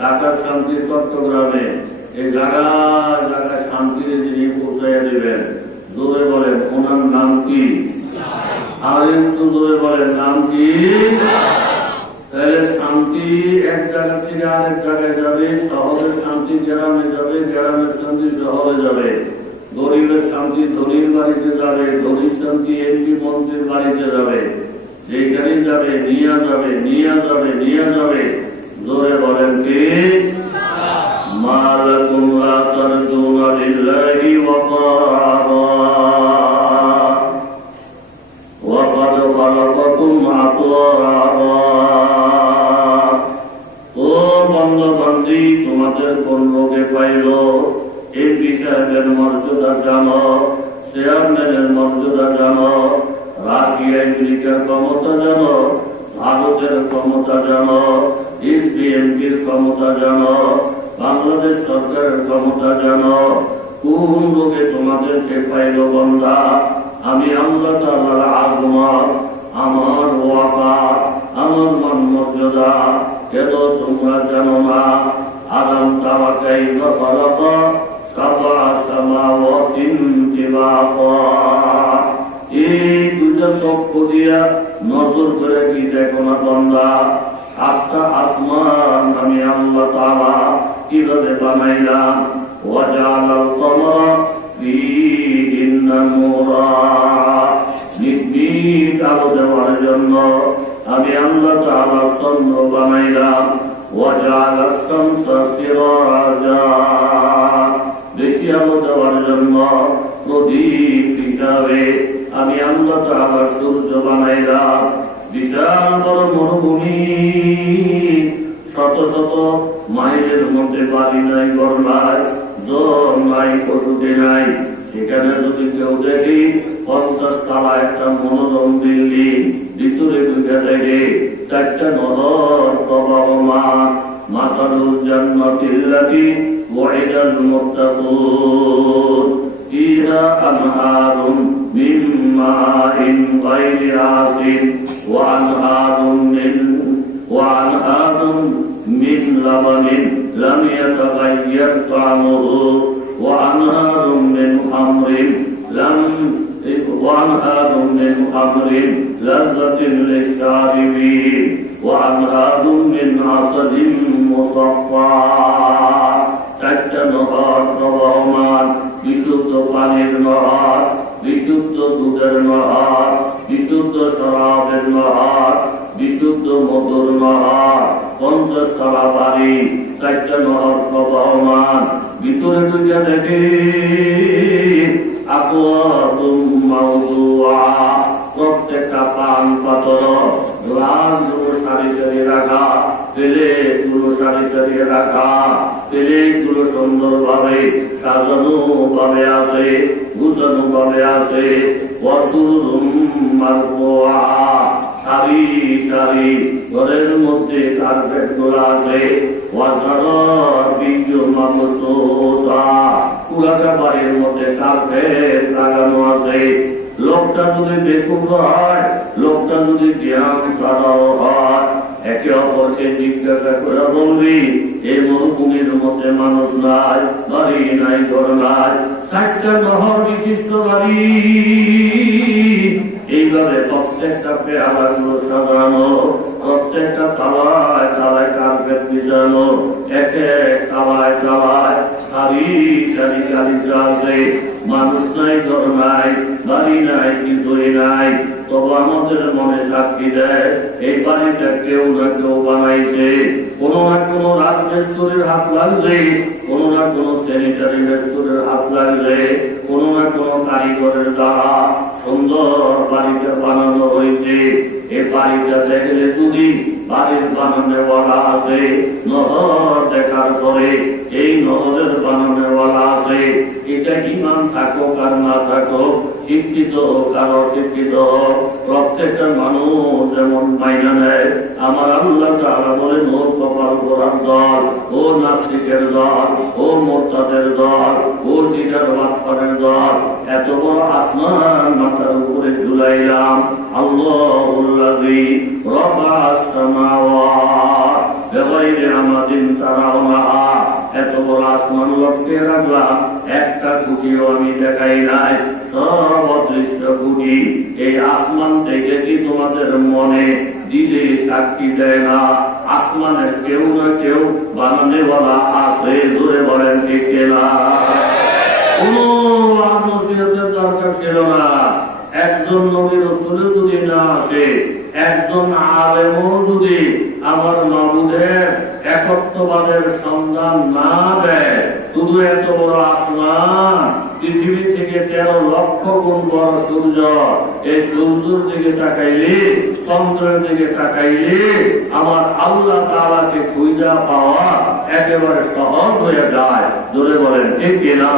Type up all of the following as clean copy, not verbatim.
ঢাকার শান্তি চট্টগ্রামে এই জায়গায় জায়গায় শান্তির যিনি পৌঁছাইয়া দিবেন, জোরে বলেন ওনার নাম কি? আর একটু জোরে বলেন নাম কি? তাহলে শান্তি এক জায়গা থেকে আরেক জায়গায় যাবে, শহরে শান্তি গ্রামে যাবে, গ্রামের শান্তি শহরে যাবে, গরিবের শান্তি ধনীর বাড়িতে যাবে, ধনীর শান্তি এমপি মন্ত্রীর বাড়িতে যাবে, যেখানে যাবে নিয়ে যাবে নিয়ে যাবে নিয়ে যাবে। জোরে বলেন কি? মা লাকুম লা তারজুনা লিল্লাহি ওয়াকারা ওয়া ক্বাদ খালাকাকুম আতওয়ারা। ও বান্দা বান্দি, তোমাদের কোন রোগে পাইল? এমপি সাহেবের মর্যাদা জানো, চেয়ারম্যানের মর্যাদা জানো, রাশিয়া আমেরিকার ক্ষমতা জানো, ভারতের ক্ষমতা জানো, এসপিএমপির ক্ষমতা জানো, বাংলাদেশ সরকারের ক্ষমতা জানো। কোন রোগে তোমাদেরকে পাইল বান্দা? আমি আল্লাহ তাআলার আযমত, আমার ওয়াকার, আমার মান মর্যাদা কেন তোমরা জানো না? আলাম তারা কাইফা খালাকা সাবআ সামাওয়াতিন তিবাকা। এই দুইটা চক্ষু দিয়া নজর করে কি দেখো না বান্দা? 7টা আসমান আমি আল্লাহ তাআলা কিভাবে বানাইলাম। ওয়াজালাল কমারা ফীহিন্না নূরা, নির্ভীক আলো দেওয়ার জন্য আমি আল্লাহ তাআলা চন্দ্র বানাইলাম। ওয়াজালাস শামসা সিরাজা, বেশি আলো দেওয়ার জন্য প্রদীপ হিসাবে আমি আল্লাহ তাআলা সূর্য বানাইলাম। বিশাল বড় মরুভূমি, শত শত মাইলের মধ্যে বাড়ি নাই, ঘর নাই, জল নাই, পশুতে নাই। সেখানে যদি কেউ দেখি 50 তলা একটা মনোরম বিল্ডিং, ভিতরে ঢুকে দেখে 4টা নহর প্রবাহমান। মাসালুল জান্নাতিল্লাতী ওয়াইদাল মুত্তাকুন ফীহা আনহারুম মিন মাইন গায়রি আসিন ওয়া আনহারুম মিন লাবানিন লাম ইয়াতাগায়্যার তা'মুহু ওয়া আনহারুম মিন খামরিন লাযযাতিন লিশ-শারিবিন ওয়া আনহারুম মিন আসালিন মুসাফফা। 4টা নহর প্রবাহমান, বিশুদ্ধ পানির নহর, বিশুদ্ধ দুধের নহর, বিশুদ্ধ শরাবের নহর, বিশুদ্ধ মধুর নহর। 50 তলা বাড়ি, 4টা নহর প্রবাহমান। ভিতরে ঢুকে দেখি আকওয়াবুম মাওদুআ, প্রত্যেকটা পান পাতর গ্লাসগুলো সারি সারি রাখা, প্লেটগুলো সারি সারি রাখা, প্লেটগুলো সুন্দরভাবে সাজানো ভাবে আছে, গুছানো ভাবে আছে। ওয়াসুরুম মারফুআ, সারি সারি ঘরের মধ্যে কার্পেট গুলো আছে। ওয়াজারাবিয়্যু মাবসুসা, পুরাটা বাড়ির মধ্যে কার্পেট লাগানো আছে। লোকটা যদি বেকুব হয়, লোকটা যদি জ্ঞান ছাড়াও হয়, একে অপরকে জিজ্ঞাসা করে বলবি এই মরুভূমির মধ্যে মানুষ নাই, বাড়ি নাই, ঘর নাই, 4টা নহর বিশিষ্ট বাড়ি। এইভাবে প্রত্যেকটা পেয়ালাগুলো সাজানো, প্রত্যেকটা তালায় তালায় কার্পেট বিছানো, এক এক তালায় তালায় সারি সারি গালিচা আছে। মানুষ নাই, ঘর নাই, বাড়ি নাই, কিছুই নাই। তবে আমাদের মনে সাক্ষী দেয় এই বাড়িটা কেউ না কেউ বানাইছে। কোন না কোন রাজমিস্ত্রির হাত লাগছে, কোন না কোন স্যানিটারি মিস্ত্রির হাত লাগছে, কোন না কোন কারিগরের দ্বারা সুন্দর বাড়িটা বানানো হয়েছে। এই বাড়িটা দেখলে যদি বাড়ির বানানোওয়ালা আছে, নহর দেখার পরে এই নহরের বানানোওয়ালা আছে, এটা ইমান থাকুক আর না থাকুক, শিক্ষিত হোক আর অশিক্ষিত হোক, প্রত্যেকটা মানুষ যেমন মাইনা নেয়। আমার আল্লাহ তাআলা বলেন, ও কপাল পোড়ার দল, ও নাস্তিকের দল, ও মোরতাদের দল, ও সিগার বাটপারের দল, এত বড় আসমান মাথার উপরে ঝুলাইলাম। আল্লাহুল্লাযী রাফা'আস সামাওয়াত বিগাইরি আমাদিন তারাউহা আসমান লক্ষ্যে রাখলাম, একটা খুঁটিও আমি দেখাই নাই, সব অদৃশ্য খুঁটি। এই আসমান থেকে কি তোমাদের মনে দিলে সাক্ষী দেয় না আসমানের কেউ না কেউ বানানে বলা আছে? জোরে বলেন ঠিক না? কোনো নসিহতের দরকার ছিল না। একজন নবী রাসূল যদি না আসে, একজন আলেমও যদি আমার মাবুদের একত্ববাদের সন্ধান না দেয়, শুধু এত বড় আসমান, পৃথিবী থেকে 13 লক্ষ গুণ বড় সূর্য, এই সূর্যের দিকে তাকাইলে, চন্দ্রের দিকে তাকাইলে আমার আল্লাহ তাআলাকে খুঁজা পাওয়া একেবারে সহজ হয়ে যায়। জোরে বলেন ঠিক কিনা?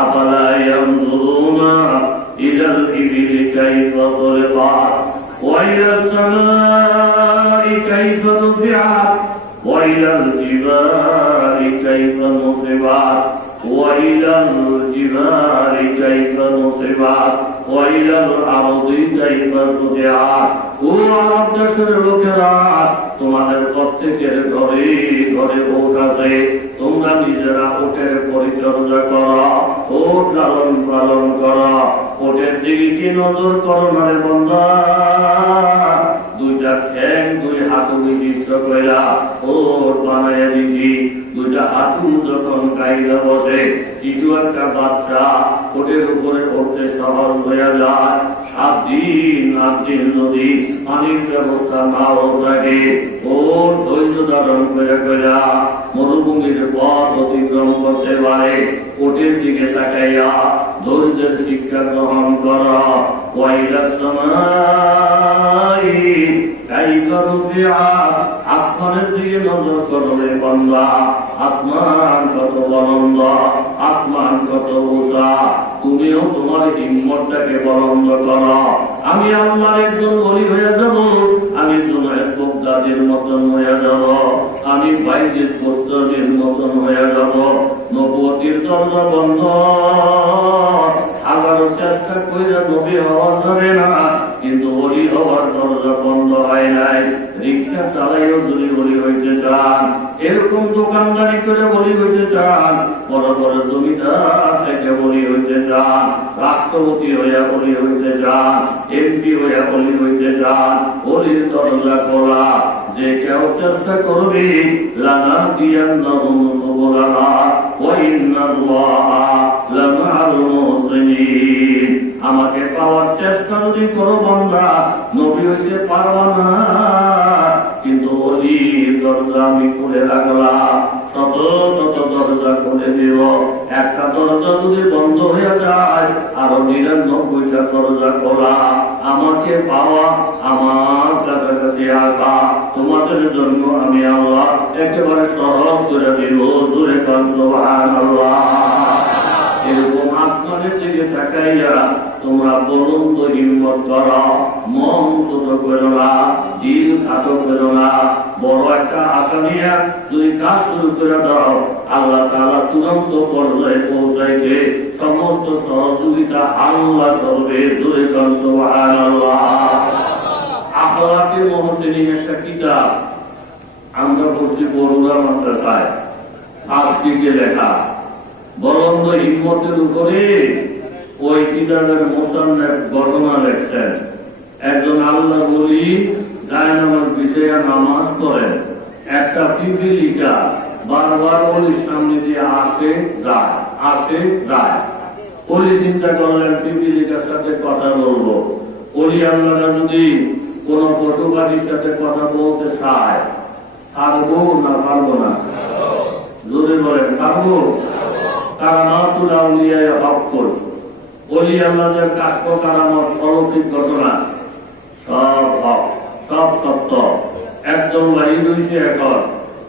আফালা ইয়ানজুরুনা ইলাল ইবিলি কাইফা খুলিকাত ওয়া ইলাস সামাই কাইফা রুফিআত ওয়া ইলাল জিবালি কাইফা নুসিবাত ওয়া ইলাল জিবালি কাইফা নুসিবাত ওয়া ইলাল আরদি কাইফা সুতিআত। ও আরব দেশের লোকেরা, তোমাদের প্রত্যেকের ঘরে ঘরে ওট আছে, তোমরা নিজেরা ওটের পরিচর্যা করো, ওট লালন পালন করো। ওটের দিকে কি নজর করো না রে বান্দা? দুইটা ঠ্যাং, দুই হাঁটু বিশিষ্ট কইরা ওট বানাইয়া দিছি। দুইটা হাঁটু যখন কাইদা বসে, শিশু একটা বাচ্চা ওটের উপরে উঠতে সহজ হয়ে যায়। 7 দিন 8 দিন যদি পানির ব্যবস্থা নাও থাকে, ওর ধৈর্য ধারণ করে কইরা মরুভূমির পথ অতিক্রম করতে পারে। ওটের দিকে তাকাইয়া ধৈর্যের শিক্ষা গ্রহণ করা। ওয়া ইলাস সামাই কাইফা রুফিআত, আসমানের দিকে নজর করো রে বান্দা। আসমান কত বলন্দ, আসমান কত উঁচা, তুমিও তোমার হিম্মতটাকে বলন্দ করো। আমি আল্লাহর একজন ওলি হয়ে যাব, আমি জুনায়েদ বাগদাদীর মতন হয়ে যাব, আমি বাইজিদ বুস্তামির মতন হয়ে যাব। নবুয়তির দরজা বন্ধ, আবারও চেষ্টা কইরা নবী হওয়া যাবে না, কিন্তু ওলি হওয়ার দরজা বন্ধ হয় নাই। রিক্সা চালাইও যদি ওলি হইতে চান, এরকম দোকানদারি করে ওলি হইতে চান, বড় বড় জমিদার থেকে ওলি হইতে চান, রাষ্ট্রপতি হইয়া ওলি হইতে চান, এমপি হইয়া ওলি হইতে চান, ওলির দরজা খোলা। যে কেউ চেষ্টা করবে, লানাহদিয়ান্নাহুম সুবুলানা ওয়া ইন্নাল্লাহা লামাআল মুহসিনিন। আমাকে পাওয়ার চেষ্টা যদি করো বান্দা, নবী হইতে পারবা না, কিন্তু ওলির দরজা আমি খুলে রাখলাম। শত শত দরজা খুলে দিব, একটা দরজা যদি বন্ধ হয়ে যায়, আরো 99টা দরজা খোলা। আমাকে পাওয়া, আমার কাছাকাছি আসা, তোমাদের জন্য আমি আল্লাহ একেবারে সহজ করে দিব। জোরে কান সুবহানাল্লাহ। এরকম আসমানের দিকে তাকাইয়া তোমরা বলন্দ হিম্মত করো, মন ছোট করো না, দিল খাটো করো না। বড় একটা আশা নিয়ে যদি কাজ শুরু করে দাও, আল্লাহ তাআলা চূড়ান্ত পর্যায়ে পৌঁছাইতে সমস্ত সহযোগিতা আল্লাহ করবে। জোরে কান সুবহানাল্লাহ। আখলাকে মুহসিনিন একটা কিতাব আমরা পড়ছি বরুড়া মাদ্রাসায়, আজকে লেখা। বলন্দ হিম্মতের উপরে ওই কিতাবের মুসান্নিফ ঘটনা লেখছেন। একজন আল্লাহ বলি জায়নামাজ বিছাইয়া নামাজ পড়েন, একটা পিপিলিকা বারবার ওলির সামনে দিয়ে আসে যায়, আসে যায়। ওলি চিন্তা করলেন পিপিলিকার সাথে কথা বলবো। ওলি আল্লাহরা যদি কোন পশু পাখির সাথে কথা বলতে চায়, পারবো না পারবো না? জোরে বলেন পারবো? কারামাতুল আউলিয়ায়ে হক্কুন, ওলি আল্লাহদের কাশফ কারামত অলৌকিক ঘটনা সব হক, সব সত্য। একজন বাহির হইছে, এখন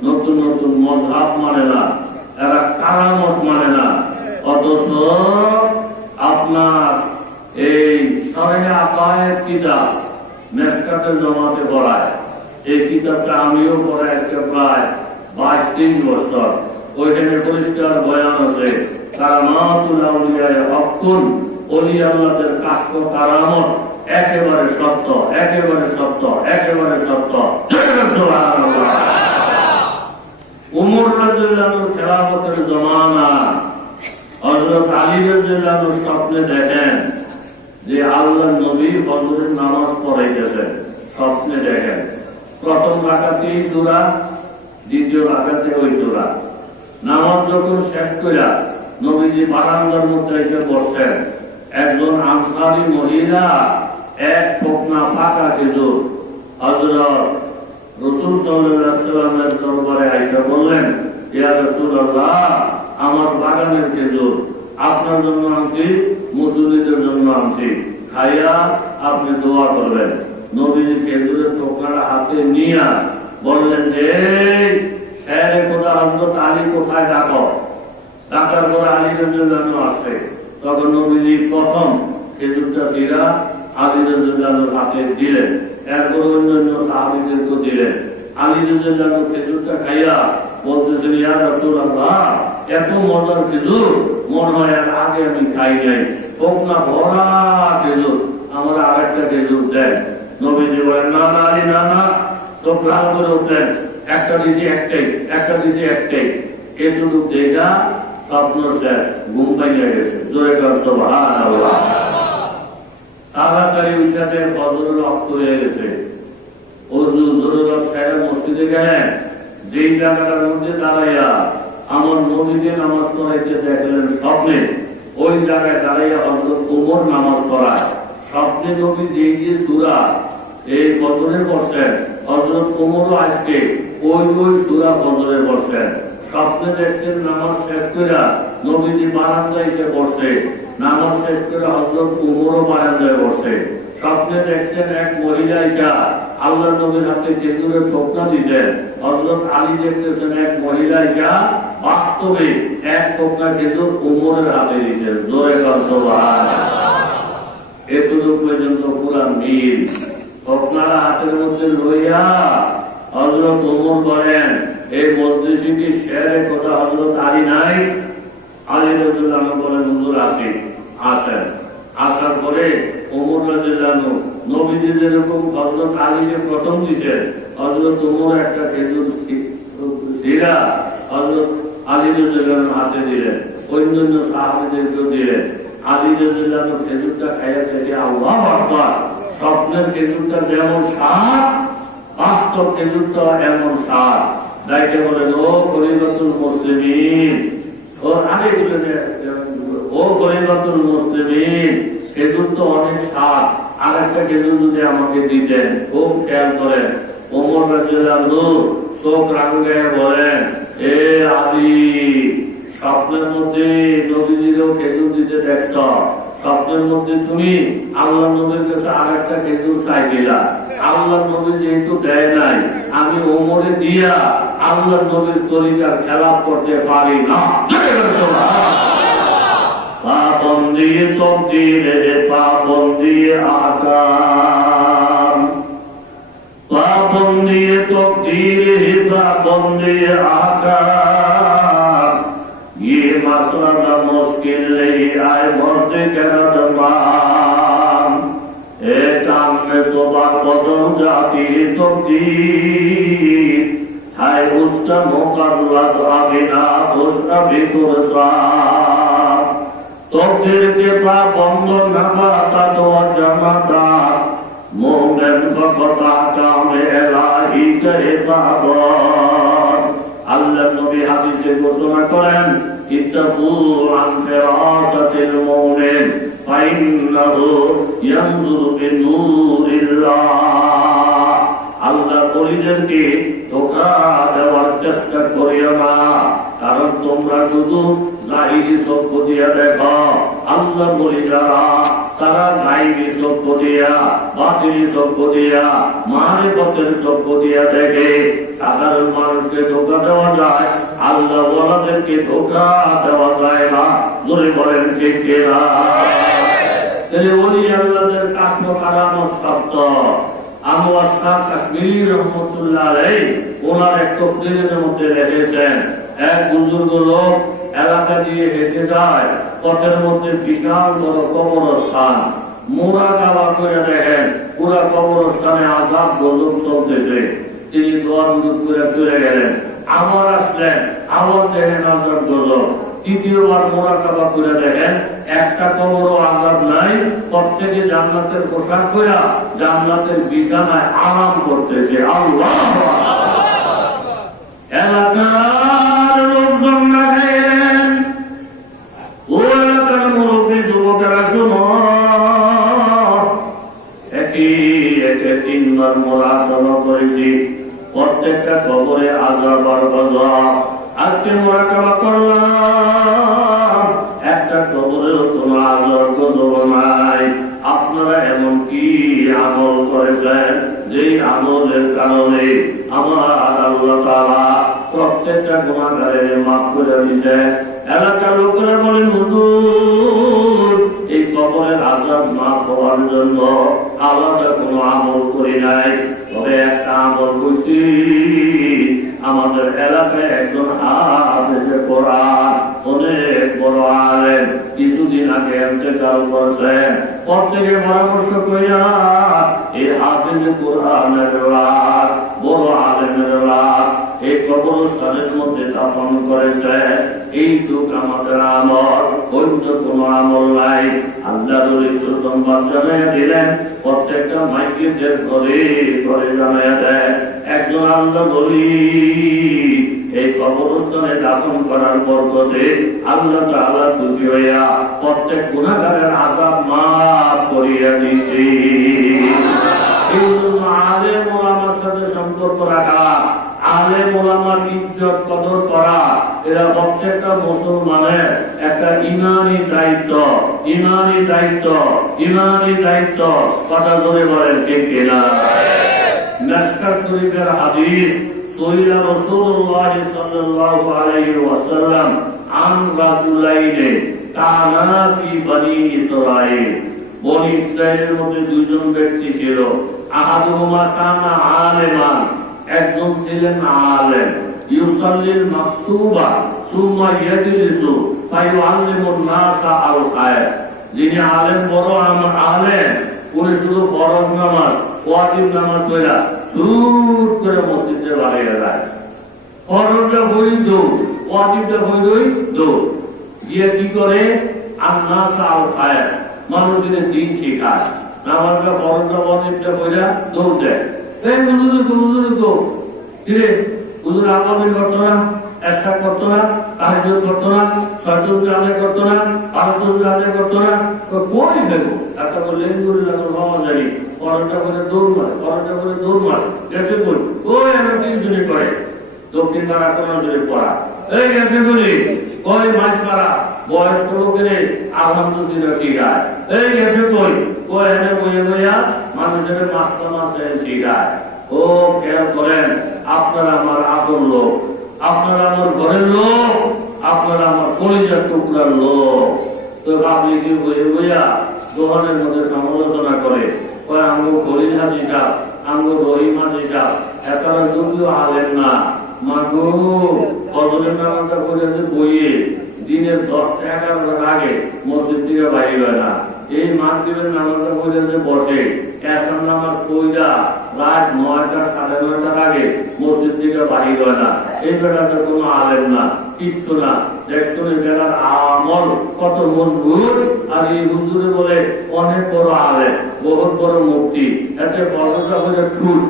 নতুন নতুন মযহাব মানে না, এরা কারামত মানে না, অথচ আপনার এই শরহে আকায়েদ কিতাব মেশকাতের জমাতে পড়ায়। এই কিতাবটা আমিও পড়াই আজকে প্রায় 22-23 বছর। ওইখানে পরিষ্কার বয়ান আছে, কারামাতুল আউলিয়ায়ে হক্কুন, ওলি আল্লাহদের কাশফ কারামত একেবারে সত্য, একেবারে সত্য, একেবারে সত্য। সুবহানাল্লাহ। উমর রাদিয়াল্লাহু খেলাফতের জমানা হযরত আলী রাদিয়াল্লাহু স্বপ্নে দেখেন যে আল্লাহর নবী ফজরের নামাজ পড়াইতেছেন। স্বপ্নে দেখেন প্রথম রাকাতে এই সূরা, দ্বিতীয় রাকাতে ওই সূরা। নামাজ যখন শেষ কইরা নবীজি বারান্দার মধ্যে এসে বসছেন, একজন আনসারী মহিলা এক ফোকনা ফাঁকা খেজুর হযরত রাসূল সাল্লাল্লাহু আলাইহি ওয়াসাল্লামের দরবারে আইসা বললেন, ইয়া রাসূলুল্লাহ, আমার বাগানের খেজুর আপনার জন্য আনছি, মুসল্লিদের জন্য আনছি, খাইয়া আপনি দোয়া করবেন। নবীজি খেজুরের টুকরাটা হাতে নিয়ে বললেন যে শেরে খোদা হযরত আলী কোথায় ডাকো। ডাকার পরে আলী রাদিয়াল্লাহু আসে। তখন নবীজি প্রথম খেজুরটা দিলা আলী রাদিয়াল্লাহু হাতে দিলেন, এরপর অন্যান্য সাহাবীদেরকে দিলেন। আলী রাদিয়াল্লাহু খেজুরটা খাইয়া বলতেছেন, ইয়া রাসূলুল্লাহ, এত মজার খেজুর মনে হয় এর আগে আমি খাই নাই, হোক না ভরা খেজুর, আমার আরেকটা খেজুর দেন। নবীজি বলেন, না না আলী, না না। চোখ লাল করে উঠলেন, একটা দিছি একটাই, একটা দিছি একটাই। এটুকু দেখা স্বপ্ন শেষ, ঘুম পাইয়া গেছে। জোরে কর সুবহানাল্লাহ। তাড়াতাড়ি উঠাতে ফজরের রক্ত হয়ে গেছে। অজু জরুরত সাইডে মসজিদে গেলেন, যেই জায়গাটার মধ্যে দাঁড়াইয়া আমার নবীকে নামাজ পড়াইতে দেখলেন স্বপ্নে, ওই জায়গায় দাঁড়াইয়া হযরত ওমর নামাজ পড়ায়। স্বপ্নে নবী যেই যে সূরা এই ফজরে পড়ছেন, হযরত ওমরও আজকে ওই ওই সূরা ফজরে পড়ছেন। স্বপ্নে দেখছেন নামাজ শেষ করে নবীজি বারান্দায় এসে বসছে, নামাজ শেষ করে হযরত ওমরও বারান্দায় বসছে। স্বপ্নে দেখছেন এক মহিলা এসে আল্লাহ নবীর হাতে খেজুরের টোকনা দিচ্ছেন। হযরত আলী দেখতেছেন এক মহিলা এসে বাস্তবে এক টোকনা খেজুর ওমরের হাতে দিচ্ছেন। জোরে কর সুবহানাল্লাহ। এতটুকু পর্যন্ত পুরা মিল। টোকনারা হাতের মধ্যে লইয়া হযরত ওমর বলেন, এই মজলিসে কি শেরে কথা হযরত আলী নাই? আলী রাদিয়াল্লাহু বলেন, হুজুর আছি। আসেন। আসার পরে ওমর রাদিয়াল্লাহু নবীজি যেরকম হযরত আলীকে প্রথম দিয়েছেন, হযরত ওমর একটা খেজুর সিরা হযরত আলী রাদিয়াল্লাহু হাতে দিলেন, অন্যান্য সাহাবীদেরকে দিলেন। আলী রাদিয়াল্লাহু খেজুরটা খাইয়া থেকে আল্লাহু আকবার, স্বপ্নের খেজুরটা যেমন স্বাদ, বাস্তব খেজুরটা এমন স্বাদ। দায়িত্ব বলেন, ও খলিফাতুল মুসলিমিন, ও আগে ও খলিফাতুল মুসলিমিন, খেজুর তো অনেক স্বাদ, আর একটা খেজুর যদি আমাকে দিতেন। খুব খেয়াল করেন, ওমর রাদিয়াল্লাহু চোখ রাঙায় বলেন, এ আলী, স্বপ্নের মধ্যে নবীজিরও খেজুর দিতে দেখছ, স্বপ্নের মধ্যে তুমি আল্লাহ নবীর কাছে আর একটা খেজুর চাইছিলা, আল্লাহ নবী যেহেতু দেয় নাই, আমি ওমরে দিয়া আল্লাহ নবীর তরিকার খেলাপ করতে পারি না। পাপন দিয়ে তকদিরে, পাপন দিয়ে আকাম, পাপন দিয়ে তকদিরে, পাপন দিয়ে আকাম, ये मसला का मुश्किल नहीं आए मरते कहना तमाम, एक काम में सुबह कदम जाती तो है उसका मुकर्रर अबिना, उसका भी पुरस्कार। तो फिर के पाबंद न पाता तो जमाता, मोमेन फकता काम इलाही करे बाबर। আল্লাহ নবী হাদিসে ঘোষণা করেন, ইত্তাকু আন ফিরাসাতিল মুমিন ফাইন্নাহু ইয়ানজুরু বিনূরিল্লাহ। আল্লাহ বলিদেরকে ধোঁকা দেওয়ার চেষ্টা করিও না, কারণ তোমরা শুধু জাহিরি চক্ষু দিয়া দেখো। আল্লাহ বলি যারা, তারা গায়বী চক্ষু দিয়া, বাতিনি চক্ষু দিয়া, মারিফতের চক্ষু দিয়া দেখে। সাধারণ মানুষকে ধোঁকা দেওয়া যায়, আল্লাহ ওয়ালাদেরকে ধোঁকা দেওয়া যায় না। জোরে বলেন ঠিক কিনা? তাহলে ওলি আল্লাহদের কাসমত কারামত শব্দ আনোয়ার শাহ কাশ্মীরি রহমতুল্লাহ আলাইহি ওনার এক তকদিরের মধ্যে লিখেছেন, এক বুজুর্গ লোক এলাকা দিয়ে হেঁটে যায়, পথের মধ্যে বিশাল বড় কবরস্থান। মোরাকাবা করে দেখেন পুরা কবরস্থানে আযাব গজব চলতেছে। তিনি দোয়া দুরূদ করে চলে গেলেন। আবার আসলেন, আবার দেখেন আজাব গজব। তৃতীয়বার মুরাকাবা করে দেখেন একটা কবরও আজাব নাই, প্রত্যেকে জান্নাতের পোশাক পরা জান্নাতের বিছানায় আরাম করতেছে। আল্লাহ এলাকার লোকজন না খাইলেন, ও এলাকার মুরব্বী যুবকেরা শুনো, একই একে তিনবার মুরাকাবা করেছি, প্রত্যেকটা কবরে আজাব আর গজব। আজকে মুরাকাবা করলাম, একটা কবরেও কোনো আজাব গজব নাই। আপনারা এমন কি আমল করেছেন যেই আমলের কারণে আমার আল্লাহ তাআলা প্রত্যেকটা গুনাহগারের মাফ করে দিয়েছে? এলাকার লোকেরা বলেন, হুজুর এই কবরের আযাব মাফ হওয়ার জন্য আলাদা কোনো আমল করি নাই, তবে একটা আমল করছি। আমাদের এলাকায় একজন হাফেজে কোরআন, অনেক বড় আলেম, কিছুদিন আগে ইন্তেকাল করেছেন। প্রত্যেকে পরামর্শ করিয়া এই হাফেজে কোরআনের লাশ, বড় আলেমের লাশ এই কবরস্থানের মধ্যে দাফন করেছে। এইটুক আমাদের আমল, অন্য কোন আমল নাই। আল্লাহর সুসংবাদ জানাইয়া দিলেন, প্রত্যেকটা মাইকেদের ঘরে ঘরে জানাইয়া দেয়, একজন আল্লাহ বলি এই কবরস্থানে দাফন করার বরকতে আল্লাহ তাআলা খুশি হইয়া প্রত্যেক গুনাহগারের আযাব মাফ করিয়া দিয়েছে। এই জন্য আলেম ওলামার সাথে সম্পর্ক রাখা, আলেম ওলামার ইজ্জত কদর করা, এরা প্রত্যেকটা মুসলমানের একটা ইমানি দায়িত্ব। ইমানি দায়িত্ব, ইমানি দায়িত্ব। কথা ধরে বলেন ঠিক কিনা? মিশকাত শরীফের হাদিস, সহিহ রাসূলুল্লাহ সাল্লাল্লাহু আলাইহি ওয়াসাল্লাম আন রাজুলাইনে কানা ফি বনি ইসরাঈল। বনি ইসরাঈলের মধ্যে দুইজন ব্যক্তি ছিল। আহাদুহুমা কানা আলেমান, একজন ছিলেন আলেম, ইউসাল্লিল মাকতুবা সুম্মা ইয়াজলিসু ফায়ুআল্লিমুন নাসা আল খায়র। যিনি আলেম, বড় আলেম, উনি শুধু ফরজ নামাজ, ওয়াজিব নামাজ পড়া দূর করে মসজিদে বাড়িয়ে যায়। ফরজটা বই দৌড়, ওয়াজিবটা বই দৌড় গিয়ে কি করে? আর নাসা আল খায়র, মানুষের দিন শেখায়। নামাজটা ফরজটা ওয়াজিবটা পড়া দৌড় দেয়। এই হুজুর তো কিরে হুজুর আমাদের করতো না, একটা করতো না, তাহাজ্জুদ করতো না, ছয়টা আদায় করতো না, 5 আদায় করতো না, কই দেবো? একটা বললেন মামা জানি পরটা করে দৌড় মারে, পরটা করে দৌড় মারে, গেছে বলি ওই আমার টিউশনি করে দক্ষিণ পাড়া কোন পড়া, এই গেছে বলি কই মাছ মারা বয়স্ক লোকের আলহামদুলিল্লাহ শিখায়, এই গেছে কই কই এনে বইয়ে বইয়া মানুষের মাছটা মাছ শিখায়। ও খেয়াল করেন, আপনারা আমার আপন লোক, আপনারা আমার ঘরের লোক, আপনারা আমার কলিজার টুকরার লোক। তো আপনি কি বইয়ে বইয়া দোকানের মধ্যে সমালোচনা করে আমগো খলিল হাজি সাহেব, আমগো রহিম হাজি সাহেব এতটা যদিও আলেন না, মাগো ফজরের নামাজটা করেছে বইয়ে দিনের 10-11টার আগে মসজিদ থেকে বাইরে হয় না। এই মাগরিবের নামাজটা করেছে বসে, এসার নামাজ পড়া রাত 9টা 9:30টার আগে মসজিদ থেকে বাহির হয় না। এই বেলাটা কোনো আলেম না, কিচ্ছু না। দেখছো এই বেলার আমল কত মজবুত। আর এই হুজুরে বলে অনেক বড় আলেম, বহুত বড় মুক্তি, এতে ফজরটা করে ঠুস,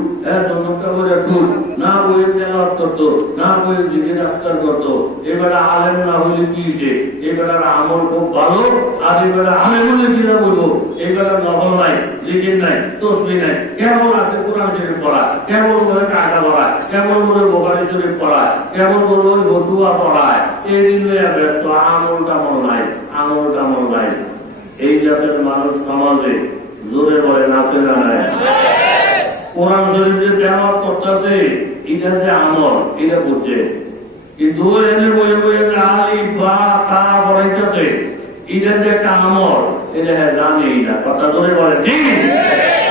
জন্মটা করে ঠুস, না বইয়ের তেলাওয়াত করতো, না বইয়ের জিকির আজকার করতো। এবারে আলেম না হইলে কি হয়েছে? এবারে আমল খুব ভালো। আর এবারে আলেম হলে কিনা বলবো, এবারে নফল নাই, জিকির নাই, তসবিহ নাই, কেমন আছে কোরআন শরীফ পড়া, কেমন করে কাটা পড়ায়, কেমন করে বুখারী শরীফ পড়ায়, কেমন করে ওই ফতুয়া পড়ায়, এই দিন ব্যস্ত, আমল টামল নাই, আমল টামল নাই। এই জাতের মানুষ সমাজে জোরে বলে নাচে না নাই। কোরআন শরীফ যে তেলাওয়াত করতেছে এটা যে আমল, এটা বুঝছে, কিন্তু এনে বইয়ে বইয়ে যে আলিফ বা তা পড়াইতেছে এটা যে একটা আমল, এটা জানেই না। কথা ধরে বলে ঠিক।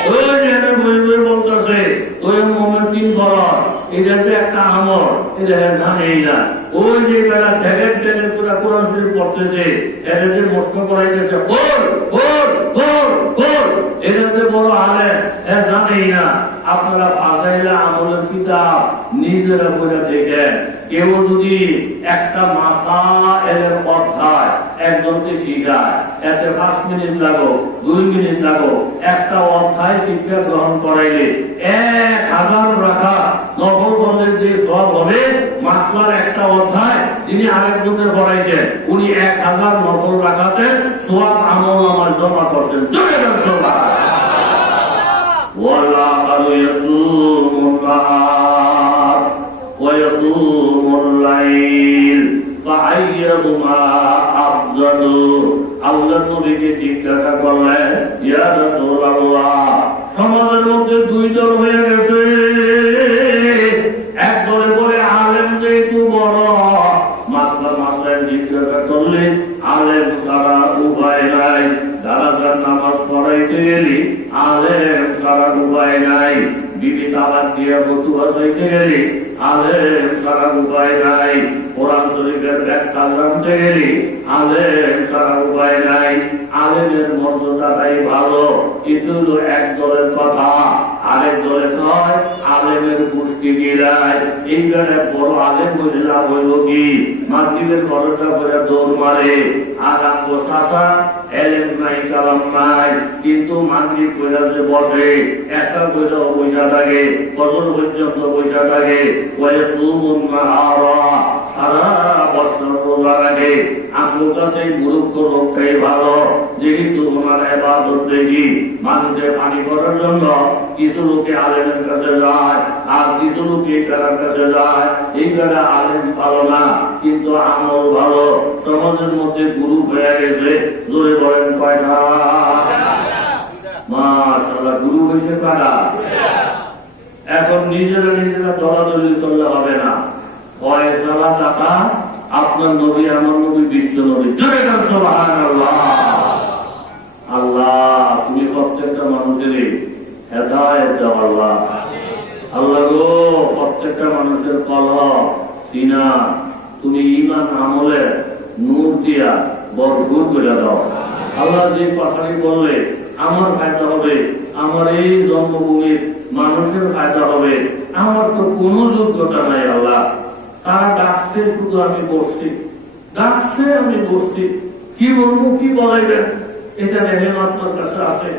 ওই যে এনে বইয়ে বইয়ে বলতেছে ওই মোমের 3 ফরজ, এটা যে একটা আমল, এটা জানেই না। ওই যে বেলা ঢেলের ঢেলের পুরা কোরআন শরীফ পড়তেছে, এটা যে মস্ত করাইতেছে এটা যে বড় আলেম, জানেই না। আপনারা ফাজাইলে আমলের কিতাব নিজেরা পড়ে দেখেন, কেউ যদি একটা মাসাইলের অধ্যায় একজনকে শিখায়, এতে 5 মিনিট লাগো 2 মিনিট লাগো, একটা অধ্যায় শিক্ষা গ্রহণ করাইলে 1000 রাখা নফল বললে যে সব হবে, মাসলার একটা অধ্যায় যিনি আরেকজনের পড়াইছেন উনি 1000 নফল রাখাতে সওয়াব আমল আমার জমা করছেন। জোরে সুবহানাল্লাহ। ওয়ালা ইয়াসুমুন নাহার ওয়া ইয়াকুমুল লাইল ফাআইয়ুহুমা আফজালু। আল্লাহ নবীকে জিজ্ঞাসা করলেন, ইয়া রাসূলুল্লাহ, সমাজের মধ্যে 2 দল হয়ে গেছে। এক দলে বলে আলেম যেহেতু বড়, মাসলায় জিজ্ঞাসা করলে আলেম ছাড়া উপায় নাই, জানাজার নামাজ পড়াইতে গেলে আলেম ছাড়া উপায় নাই, বিবি তালাক দিয়ে ফতুয়া চাইতে গেলে আলেম ছাড়া উপায় নাই, কোরআন শরীফের ব্যাখ্যা জানতে গেলে আলেম ছাড়া উপায় নাই। আলেমের মর্যাদাটাই ভালো, কিন্তু এক দলের কথা। আরেক দলে কয় আলেমের গোষ্ঠী গিলায়, এইখানে বড় আলেম হইলে লাভ হইল কি? মাগরিবের খরচটা করে দৌড় মারে, আর আমগো চাচা এলেম নাই কালাম নাই, কিন্তু মাগরিব কইরা যে বসে, এসা কইরা পয়সা থাকে, ফজর পর্যন্ত পয়সা থাকে, ওয়ায়াসুমুন নাহারা, সারা বছর রোজা রাখে। আমগো কাছে মূর্খ লোকটাই ভালো, যেহেতু ওনার ইবাদত বেশি। মানুষের পানি করার জন্য কিছু লোকে আলেমের কাছে যায়, আর কিছু লোকে কারার কাছে যায়। এইখানে আলেম ভালো না, কিন্তু আমল ভালো। সমাজের মধ্যে গুরু হয়ে গেছে, জোরে বলেন কয়টা? মাশাআল্লাহ, গুরু হয়েছে কারা? এখন নিজেরা দলাদলি করলে হবে না। ফয়সালা টাকা আপনার নবী, আমার নবী, বিশ্ব নবী। জোরে বলেন সুবহানাল্লাহ। আল্লাহ তুমি প্রত্যেকটা মানুষের হেদায়েত দাও আল্লাহ। আল্লাহ গো, প্রত্যেকটা মানুষের কলহ সিনা তুমি ঈমান আমলে নূর দিয়া ভরপুর করে দাও আল্লাহ। যে কথাটি বললে আমার ফায়দা হবে, আমার এই জন্মভূমির মানুষের ফায়দা হবে। আমার তো কোনো যোগ্যতা নাই আল্লাহ, তারা ডাকছে, শুধু আমি বসছি, ডাকছে আমি বসছি, কি বলবো, কি বলাইবেন, এটা রেহেম আপনার কাছে আছে।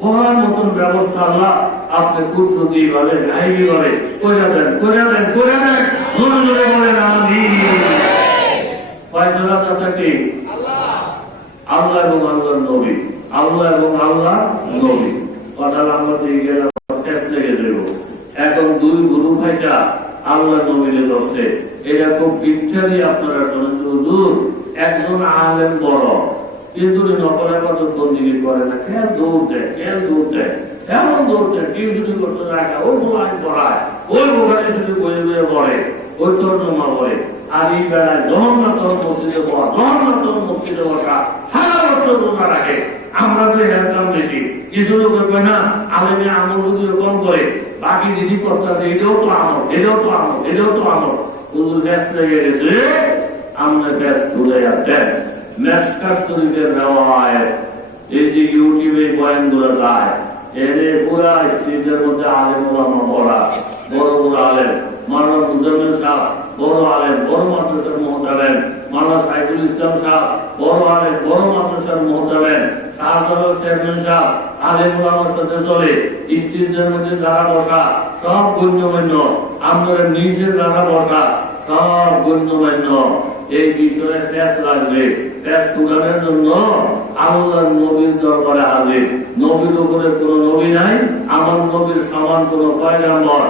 বলার মতন ব্যবস্থা আল্লাহ আপনি কুদরতি ভাবে গাইবি ভাবে করে দেন, করে দেন, করে দেন। জোরে জোরে বলেন আমিন। ফয়সালা চাচাকে আল্লাহ এবং আল্লাহর নবী, আল্লাহ এবং আল্লাহ নবী, কথা আমরা দিয়ে গেলাম, টেস্ট লেগে দেব। এখন 2 গুরু ফাইসা আল্লাহ নবীরে ধরছে, এটা খুব বিখ্যাতি। আপনারা শোনেন হুজুর, একজন আলেম বড়, কিন্তু নকল ইবাদত বন্দেগী করে না, খেয়াল দৌড় দেয়, খেয়াল দৌড় দেয়, এমন দৌড় দেয়, টিউশনি করতে রাখা, ওই বোলায় পড়ায়, ওই বোকারে শুধু বয়ে বয়ে পড়ে, ওই তর্জমা করে। আর এই বেলায় জগন্নাথ মসজিদে বসা, জগন্নাথ মসজিদে বসা, সারা বছর রোজা রাখে। আমরা তো হেলতাম বেশি, কিছু লোক কয় না আলেমে আমল যদি কম করে, বাকি যিনি করতেছে এটাও তো আমল, এটাও তো আমল, এটাও তো আমল। কিন্তু গ্যাস লেগে গেছে, আমরা গ্যাস তুলে যাচ্ছেন। মেসকার শরীফের নেওয়ায় এই যে ইউটিউবে বয়ান গুলো যায়, এনে পুরা স্ত্রীদের মধ্যে আলেম ওলামা পড়া, বড় বড় আলেম, মাওলানা মুজাম্মিল সাহেব বড় আলেম, বড় মাদ্রাসার মুহতামিম, মাওলানা সাইফুল ইসলাম সাহেব বড় আলেম, বড় মাদ্রাসার মুহতামিম, শাহজালাল চেয়ারম্যান সাহেব আলেম ওলামার সাথে চলে। স্ত্রীদের মধ্যে যারা বসা সব গণ্যমান্য, আপনারা নিচে যারা বসা সব গণ্যমান্য। এই বিষয়ে ফেস লাগবে, ফেস তুলানোর জন্য আল্লাহর নবীর দরবারে হাজির। নবীর উপরে কোন নবী নাই, আমার নবীর সমান কোন পয়গম্বর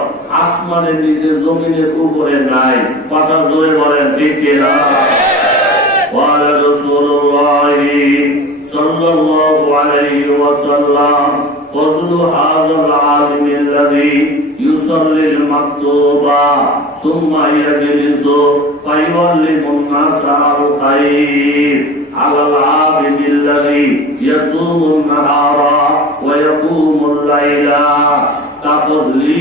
আসমানের নিচে জমিনের উপরে নাই। কথা জোরে বলেন ঠিক কিনা? ওয়া রাসূলুল্লাহি সাল্লাল্লাহু আলাইহি ওয়াসাল্লাম ফজলু হাযাল আলিমিল্লাযী ইউসাল্লিল মাকতুবা সুম্মা ইয়াজলিসু ফায়ুল্লিমুন নাসা আল খায়র আলাল আবিদিল্লাযী ইয়াসুমুন নাহারা ওয়া ইয়াকুমুল লাইলা তাফদলি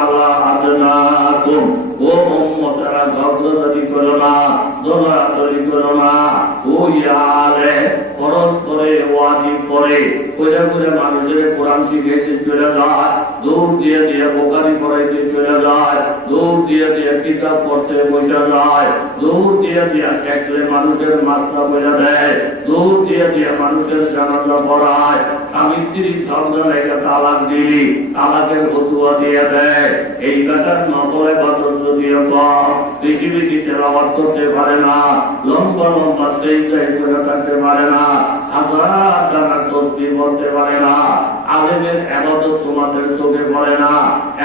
আলা আদনাকুম। ও উম্মতেরা, ঝগড়াঝাটি করো না, দৌড়াদৌড়ি করো না। ও ইয়ালে ফরজ করে, ওয়াজিব করে, কোজা করে মানুষের কোরআন শিখাইতে চলে যায়, দৌড় দিয়ে দিয়ে বোখারি পড়াইতে চলে যায়, দৌড় দিয়ে দিয়ে কিতাব পড়তে বসে যায়, দৌড় দিয়ে দিয়ে দেখলে মানুষের মাস্তা বোঝা দেয়, দৌড় দিয়ে দিয়ে মানুষের জানাজা পড়ায়, স্বামী স্ত্রী ঝগড়া লেগে তালাক দিলি, তালাকের ফতুয়া দিয়ে দেয়। এই বেটার নকলে বদল যদিও কম, বেশি বেশি তেলাওয়াত করতে পারে না, লম্বা লম্বা সেই করে থাকতে পারে না, হাজার টাকার তসবিহ বলতে পারে না, আলেমের ইবাদত তোমাদের চোখে পড়ে না।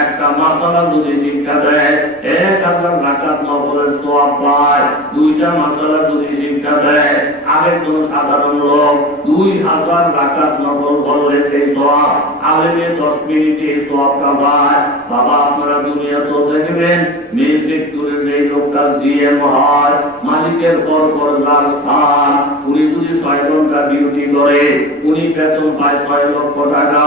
একটা মাসালা যদি শিক্ষা দেয় 1000 রাকাত নফলের সওয়াব পায়, দুইটা মাসালা যদি শিক্ষা দেয় আরেকজন সাধারণ লোক 2000 রাকাত নফল পড়লে সেই সওয়াব আলেমের 10 মিনিটে এই সওয়াবটা পায়। বাবা আপনারা দুনিয়া তো দেখবেন, মিল ফ্যাক্টরির এই লোকটা জিএম হয়, মালিকের পর পর যার স্থান, উনি যদি 6 ঘন্টা ডিউটি করে উনি বেতন পায় 6 লক্ষ টাকা।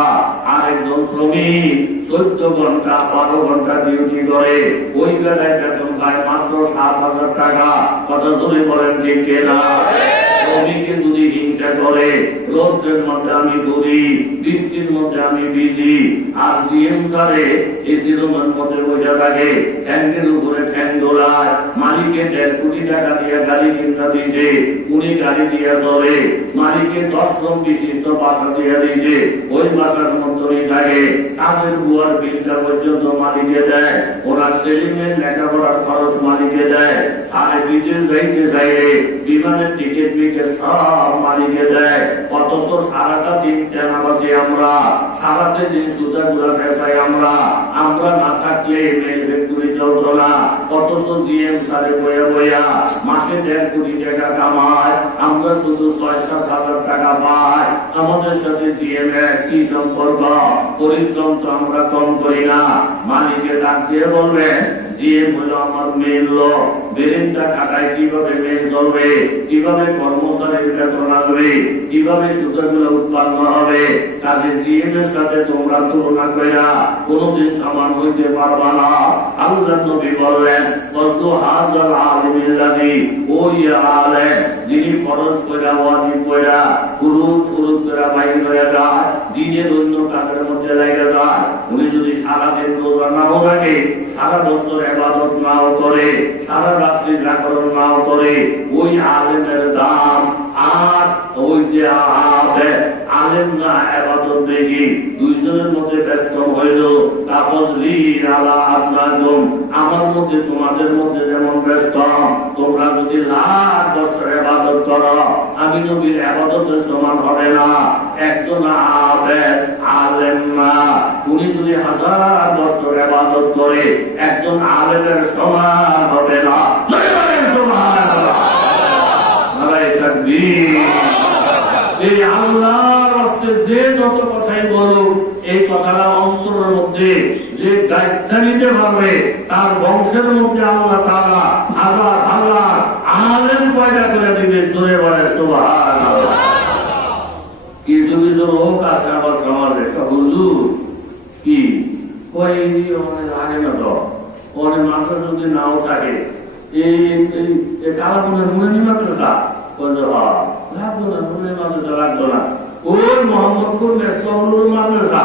আরেকজন শ্রমিক 14 ঘন্টা 12 ঘন্টা ডিউটি করে, ওই বেলায় বেতন পায় মাত্র 7,000 টাকা। কথা ধরে বলেন ঠিক কিনা? শ্রমিকে যদি হিংসা করে, রোদ্রের মধ্যে আমি ঘুরি, বৃষ্টির মধ্যে আমি বিজি, আর জিএম সারে এসি রুমের মধ্যে বসে থাকে, ট্যাঙ্কের উপরে ঠ্যাং দোলায়, মালিকে 1.5 কোটি টাকা দিয়ে গাড়ি কিনতে দিয়েছে, উনি গাড়ি দিয়ে চলে, মালিকে 10 রুম বিশিষ্ট বাসা দিয়ে দিয়েছে, ওই বাসার মধ্যেই থাকে, কাজের বুয়ার বিলটা পর্যন্ত মালিকে দেয়, ওনার সেলিমের লেখাপড়ার খরচ মালিকে দেয়, সারে বিদেশ যাইতে চাইলে বিমানের টিকিট সব মালিকে দেয়। অথচ সারাটা দিন কেনাবাসি আমরা, সারাটা দিন সুদা গুলা পেশাই আমরা, আমরা না থাকলে মেল ফ্যাক্টরি চলত না। অথচ জিএম সারে বইয়া বইয়া মাসে 1.5 কোটি টাকা কামায়, আমরা শুধু 6-7 হাজার টাকা পাই। আমাদের সাথে জিএম এর কি সম্পর্ক? পরিশ্রম তো আমরা কম করি না। মালিকে ডাক দিয়ে বলবেন, জিএম হলো আমার মেন লোক, বেরেনটা খাটায় কিভাবে মেন চলবে, কিভাবে কর্মচারীর বেতন আসবে, কিভাবে সুতাগুলো উৎপন্ন হবে, কাজে জিএম এর সাথে তোমরা তুলনা কইরা কোনদিন সমান হইতে পারবা না। আল্লাহ নবী বললেন, কত হাজার আলিমিল্লাহি ও ইয়া আলেম, যিনি ফরজ কইরা ওয়াজিব কইরা ফুরুত কইরা বাইর হয়ে যায়, দিনের অন্য কাজের মধ্যে লেগে যায়, উনি যদি সারাদিন রোজা নাও রাখে, সারা বছর ইবাদত নাও করে, সারা রাত্রি জাগরণ নাও করে, ওই আলেমের দাম আর ওই যে আলেম না ইবাদত বেশি, দুইজনের মধ্যে ব্যস্ত হইল। তাফজলি আলা আদনাকুম, আমার মধ্যে তোমাদের মধ্যে যেমন ব্যস্ত, তোমরা যদি লাখ বছর ইবাদত করো, আমি নবীর ইবাদতের সমান হবে না। একজন আলেম না, উনি যদি 1000 বছর ইবাদত করে, একজন আলেমের সমান হবে না। এই আল্লাহর রাস্তে যে যত কথাই বলুক, এই কথাটা অন্তরের মধ্যে যে দায়িত্ব নিতে পারবে, তার বংশের মধ্যে আল্লাহ তাআলা হাজার হাজার আলেম পয়দা করে দিবে। জোরে বলে সুবহানাল্লাহ। কিছু কিছু লোক আছে আমার সমাজে, হুজুর কি কই লাগে না, তো অনেক মানুষ যদি নাও থাকে, এই কালাপুরের মুরানি মাদ্রাসা লাগতো না, মুরানি মাদ্রাসা লাগতো না, ওই মোহাম্মদপুর মেসকাউলুর মাদ্রাসা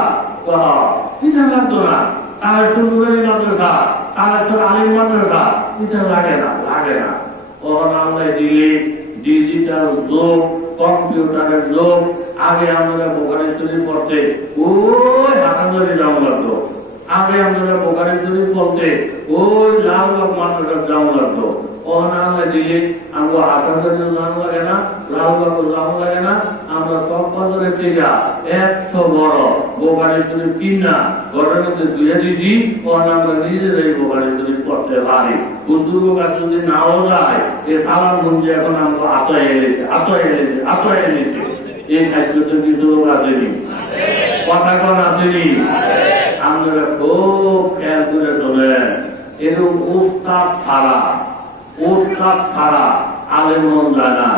এটা লাগতো না, তালেশ্বর মুরানি মাদ্রাসা, তালেশ্বর আলিম মাদ্রাসা এটা লাগে না, লাগে না। ওখানে আমরা দিলে ডিজিটাল যুগ, কম্পিউটারের যুগ। আগে আমরা বোখারি শরীফ পড়তে ওই হাটান্দরে যাওয়া লাগতো, আগে আমরা বোখারি শরীফ পড়তে ওই লালবাগ মাদ্রাসার যাওয়া লাগতো। ওখানে আমরা দিলে আমরা হাটান্দরে যাওয়া লাগে না, লালবাগ যাওয়া লাগে না। আমরা সব বাজারের থেকে এত বড় বোখারি শরীফ কিনা ঘরের মধ্যে ধুয়ে দিছি, ওখানে আমরা নিজেরাই বোখারি শরীফ পড়তে পারি। হুজুর কাছে যদি নাও যায়, এই সালাম মঞ্জে এখন আমরা আতয়ে এনেছে, আতয়ে এনেছে, আতয়ে এনেছে। এই খাদ্যতে কিছু লোক আসেনি, কথা কন আসেনি। আমরা খুব খেয়াল করে চলেন, এরকম উস্তাদ ছাড়া আলেম মন যায় না।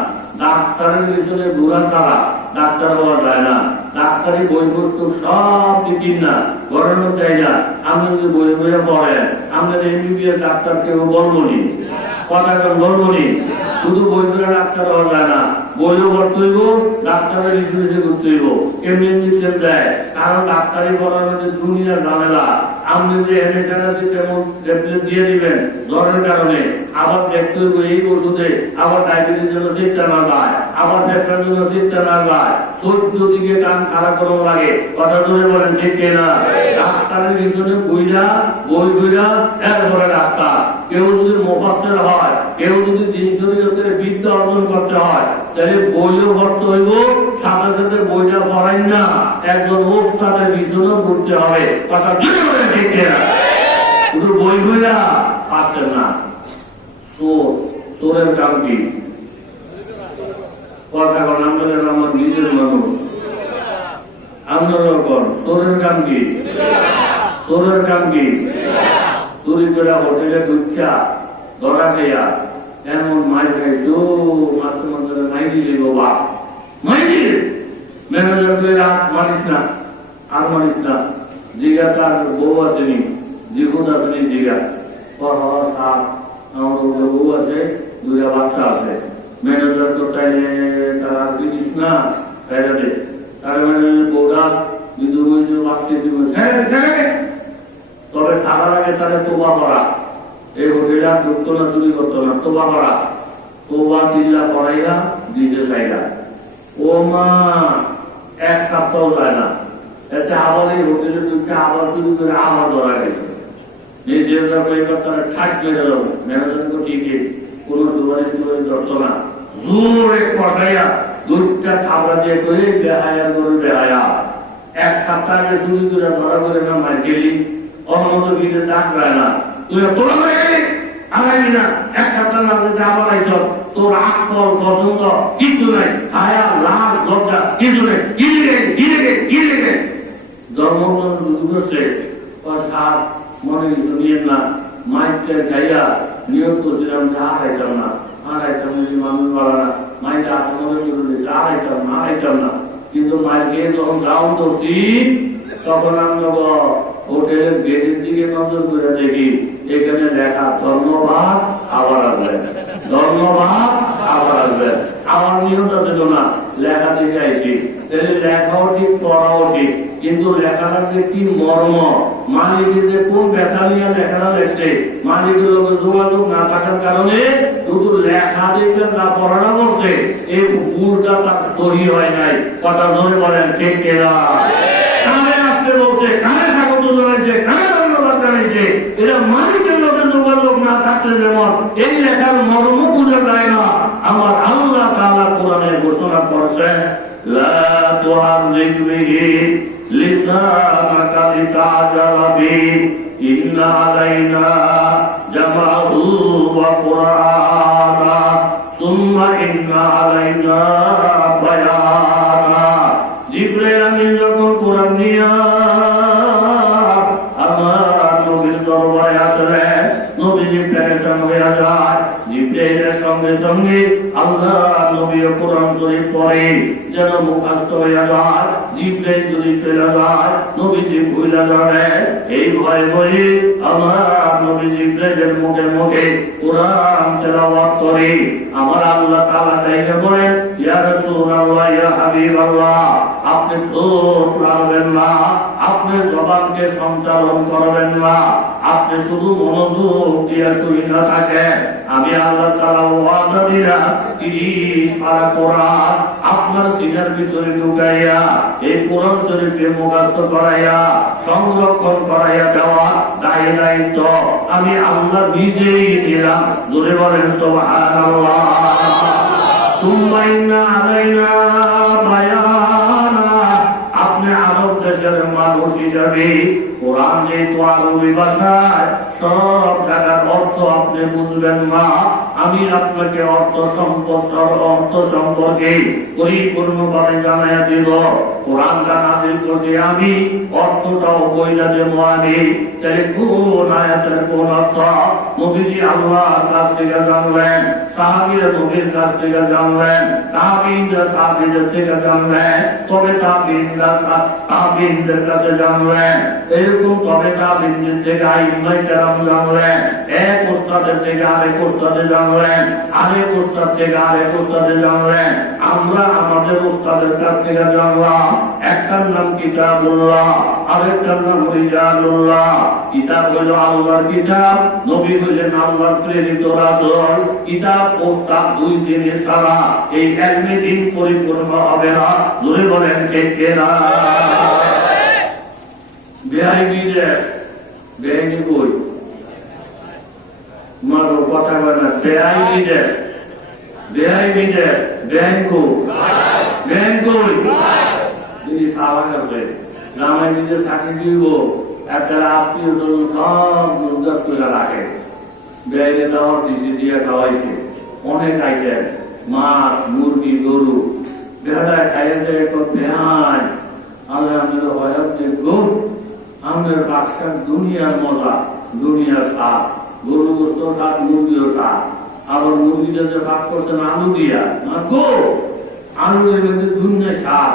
ডাক্তারের পিছনে ঘোরা ছাড়া ডাক্তার হওয়া যায় না। ডাক্তারি বই পুস্তক সব দিন না, ঘরের মধ্যে না। আপনি যদি বই বইয়ে পড়েন, আমাদের এমবিবিএস ডাক্তার কেউ বলবো নি, কথা কেউ বলবো নি। শুধু বই করে ডাক্তার হওয়া যায় না, বইও করতে হইব, ডাক্তারের ইনফ্লুয়েন্সে করতে হইব। কেমনি ইঞ্জেকশন দেয়, কারণ ডাক্তারি করার মধ্যে দুনিয়ার ঝামেলা। আপনি যে এনেছেন আছে তেমন ট্যাবলেট দিয়ে দিবেন জ্বরের কারণে, আবার দেখতে হইব এই ওষুধে আবার ডায়াবেটিস জন্য চিন্তা না যায়, আবার প্রেশার জন্য চিন্তা না যায়, 14 দিকে কান খারাপ করার লাগে। কথা ধরে বলেন ঠিক কিনা? ডাক্তারের পিছনে বই বইরা এরপরে ডাক্তার। কেউ যদি মুফাসসির হয়, কেউ যদি দ্বীন শরীয়তের বিদ্যা অর্জন করতে হয়, তাহলে বইও পড়তে হইব, সাথে সাথে বইটা পড়াই না, একজন ওস্তাদের পিছনেও ঘুরতে হবে। কথা ধরে বলেন ঠিক কিনা? শুধু বই বইরা পারতেন না। চোরের কাম কি? কথা কন, আমাদের আমার নিজের মানুষ, আপনারা কন। চোরের কাম কি? চোরের কাম কি? চুরি করে হোটেলে ঢুকিয়া ধরা খেয়া এমন মাই খাইছো, মাত্র মাত্র মাই দিলে বাবা, মাই দিলে ম্যানেজারকে রাত মানিস না, আর মানিস না। জিগা তার বউ আসেনি, জীবন আসেনি, জিগা আমার বউ আছে, 2টা বাচ্চা আছে। ম্যানেজার তো তাইলে তারা জিনিস না, তাইলে দে তারা ম্যানেজার বউটা বিধু বইতে বাচ্চা দিব। তবে সারার আগে তারা তোবা করা, এই হোটেলে আর ঢুকতো না, চুরি করতো না, তোবা করা। তোবা দিল্লা পড়াইয়া দিতে চাইলা, ও মা 1 সপ্তাহ যায় না, এতে আবার এই হোটেলে ঢুকে আবার চুরি করে আবার ধরা গেছে। এই দেশটা এবার তারা ঠাক মেরে যাবো, ম্যানেজারকে টিকিট কোন সুপারিশ ধরতো না, জোরে কষাইয়া 2টা খাবার দিয়ে করে বেহায়া করে বেহায়া। 1 সপ্তাহ আগে চুরি করে ধরা করে না মার গেলি, অন্যত ভিড়ে ডাক যায় না, তুই তোরা আগাইবি না। 1 সপ্তাহ মাঝে আবার আইস, তোর আকল পছন্দ কিছু নাই, হায়া লাভ লজ্জা কিছু নেই, গিরে ধর্মগ্রহণ শুরু করছে। মনে কিছু নিয়ে না, মাইকটা গাইয়া নিয়োগ করছিলাম যে আর আইতাম না, মানুষ মারা না, মাইকটা মনে করে দিয়েছে আর আইতাম না। কিন্তু মাইকে যখন গ্রাউন্ড করছি, তখন আমি হোটেলের গেটের দিকে নজর করে দেখি, এখানে লেখা ধন্যবাদ আবার আসবেন, ধন্যবাদ আবার আসবেন। আমার নিয়মটা ছিল না, লেখা দেখে আইসি, তাহলে লেখাও ঠিক পড়াও ঠিক, কিন্তু লেখাটা যে কি মর্ম, মালিকের যে কোন ব্যথা নিয়ে লেখাটা লেখছে, মালিকের লোকের যোগাযোগ না থাকার কারণে শুধু লেখা দেখে যা পড়াটা বলছে, এই ভুলটা তার সহি হয় নাই। কথা ধরে বলেন ঠিক কিনা? কানে আসতে বলছে, কানে স্বাগত জানাইছে, কানে ধন্যবাদ জানাইছে, এটা মালিকের লোকের যোগাযোগ না থাকলে যেমন এই লেখার মর্ম বুঝা যায় না, আমার আল্লাহ তাআলা কোরআনে ঘোষণা করছেন, লা তুহাররিক বিহি লিসানাকা লিতাজালা বিহি ইন্না আলাইনা জামাহু ওয়া কুরআনা সুম্মা ইন্না আলাইনা বায়ানা। জিবরাইল আমিন যখন কোরআন নিয়ে আমার নবীর দরবারে আসলেন, নবীজি পেরেশান হয়ে যায়। জিবরাইলের সঙ্গে সঙ্গে আল্লাহ নবী কোরআন শরীফ পড়ে যেন মুখস্থ হয়ে যায়। জিবরাইল যদি চলে যায়, নবীজি ভুলে যাবেন, এই ভয়ে ভয়ে আমার নবী জিবরাইলের মুখে মুখে কোরআন তেলাওয়াত করে। আমার আল্লাহ তাআলা তাইকে বলেন, ইয়া রাসূলুল্লাহ, ইয়া হাবিবাল্লাহ, আপনি চোখ রাখবেন না, আপনি জবানকে সঞ্চালন করবেন না, আপনি শুধু মনোযোগ দিয়ে শুনতে থাকেন। আমি আল্লাহ তাআলা ওয়াদা দিলাম, 30 পারা কোরআন আপনার সিনার ভিতরে ঢুকাইয়া এই কোরআন শরীফকে মুখস্থ করাইয়া সংরক্ষণ করাইয়া দেওয়া দায়িত্ব আমি আল্লাহ নিজেই নিলাম। জোরে বলেন সুবহানাল্লাহ। সুম্মা ইন্না আলাইনা বায়ানা, আপনি আরব দেশের মানুষ হিসাবে কোরআন যেহেতু আরবি ভাষায়, সব জায়গার অর্থ আপনি বুঝবেন না, আমি আপনাকে অর্থ সম্পর্কে পরিপূর্ণভাবে জানাইয়া দিব। কোরআনটা নাযিল করছি আমি, অর্থটাও বইলা দেব আমি। তাই কোন আয়াতের কোন অর্থ নবীজি আল্লাহর কাছ থেকে জানলেন, সাহাবীরা নবীর কাছ থেকে জানলেন, তাবিঈনরা সাহাবীদের থেকে জানলেন, তবে তাবিঈনরা তাবিঈনদের কাছে জানলেন, এরকম তবে তাবিঈনদের থেকে আইম্মায়ে কেরাম জানলেন, এক উস্তাদের থেকে আরেক উস্তাদে জানলেন, আরেক উস্তাদ থেকে আরেক উস্তাদে জানলেন। আমরা আমাদের উস্তাদের কাছ থেকে জানলাম, একটার নাম কিতাবুল্লাহ, আরেকটার নাম রিজালুল্লাহ। কিতাব হলো আল্লাহর কিতাব, নবী হলেন আল্লাহর প্রেরিত রাসূল। কিতাব উস্তাদ দুই জিনিস ছাড়া এই ইলমে দ্বীন পরিপূর্ণ হবে না। জোরে বলেন ঠিক কিনা? বেআইনি যে বেআইনি কই মারো কথা বলে না, বেআইনি যে বেআইনি যে ব্যাংকু ব্যাংকুই যদি সাবান আছে গ্রামে নিজের চাকরি দিব, একটা আত্মীয় স্বজন সব গুজগাছ করে রাখে। বেআইনে দেওয়ার দিছি দিয়ে খাওয়াইছে অনেক আইটেম, মাছ মুরগি গরু বেড়ায় খাইয়েছে। এখন বেহাই আল্লাহ আমাদের হয়াত দেখবো, আমাদের বাক্সার দুনিয়ার মজা, দুনিয়ার স্বাদ, গরু গোস্ত স্বাদ, মুরগিও স্বাদ। আবার মুরগিটা যে ভাগ করছেন আলু দিয়া, গো আলু মধ্যে দুনিয়া স্বাদ।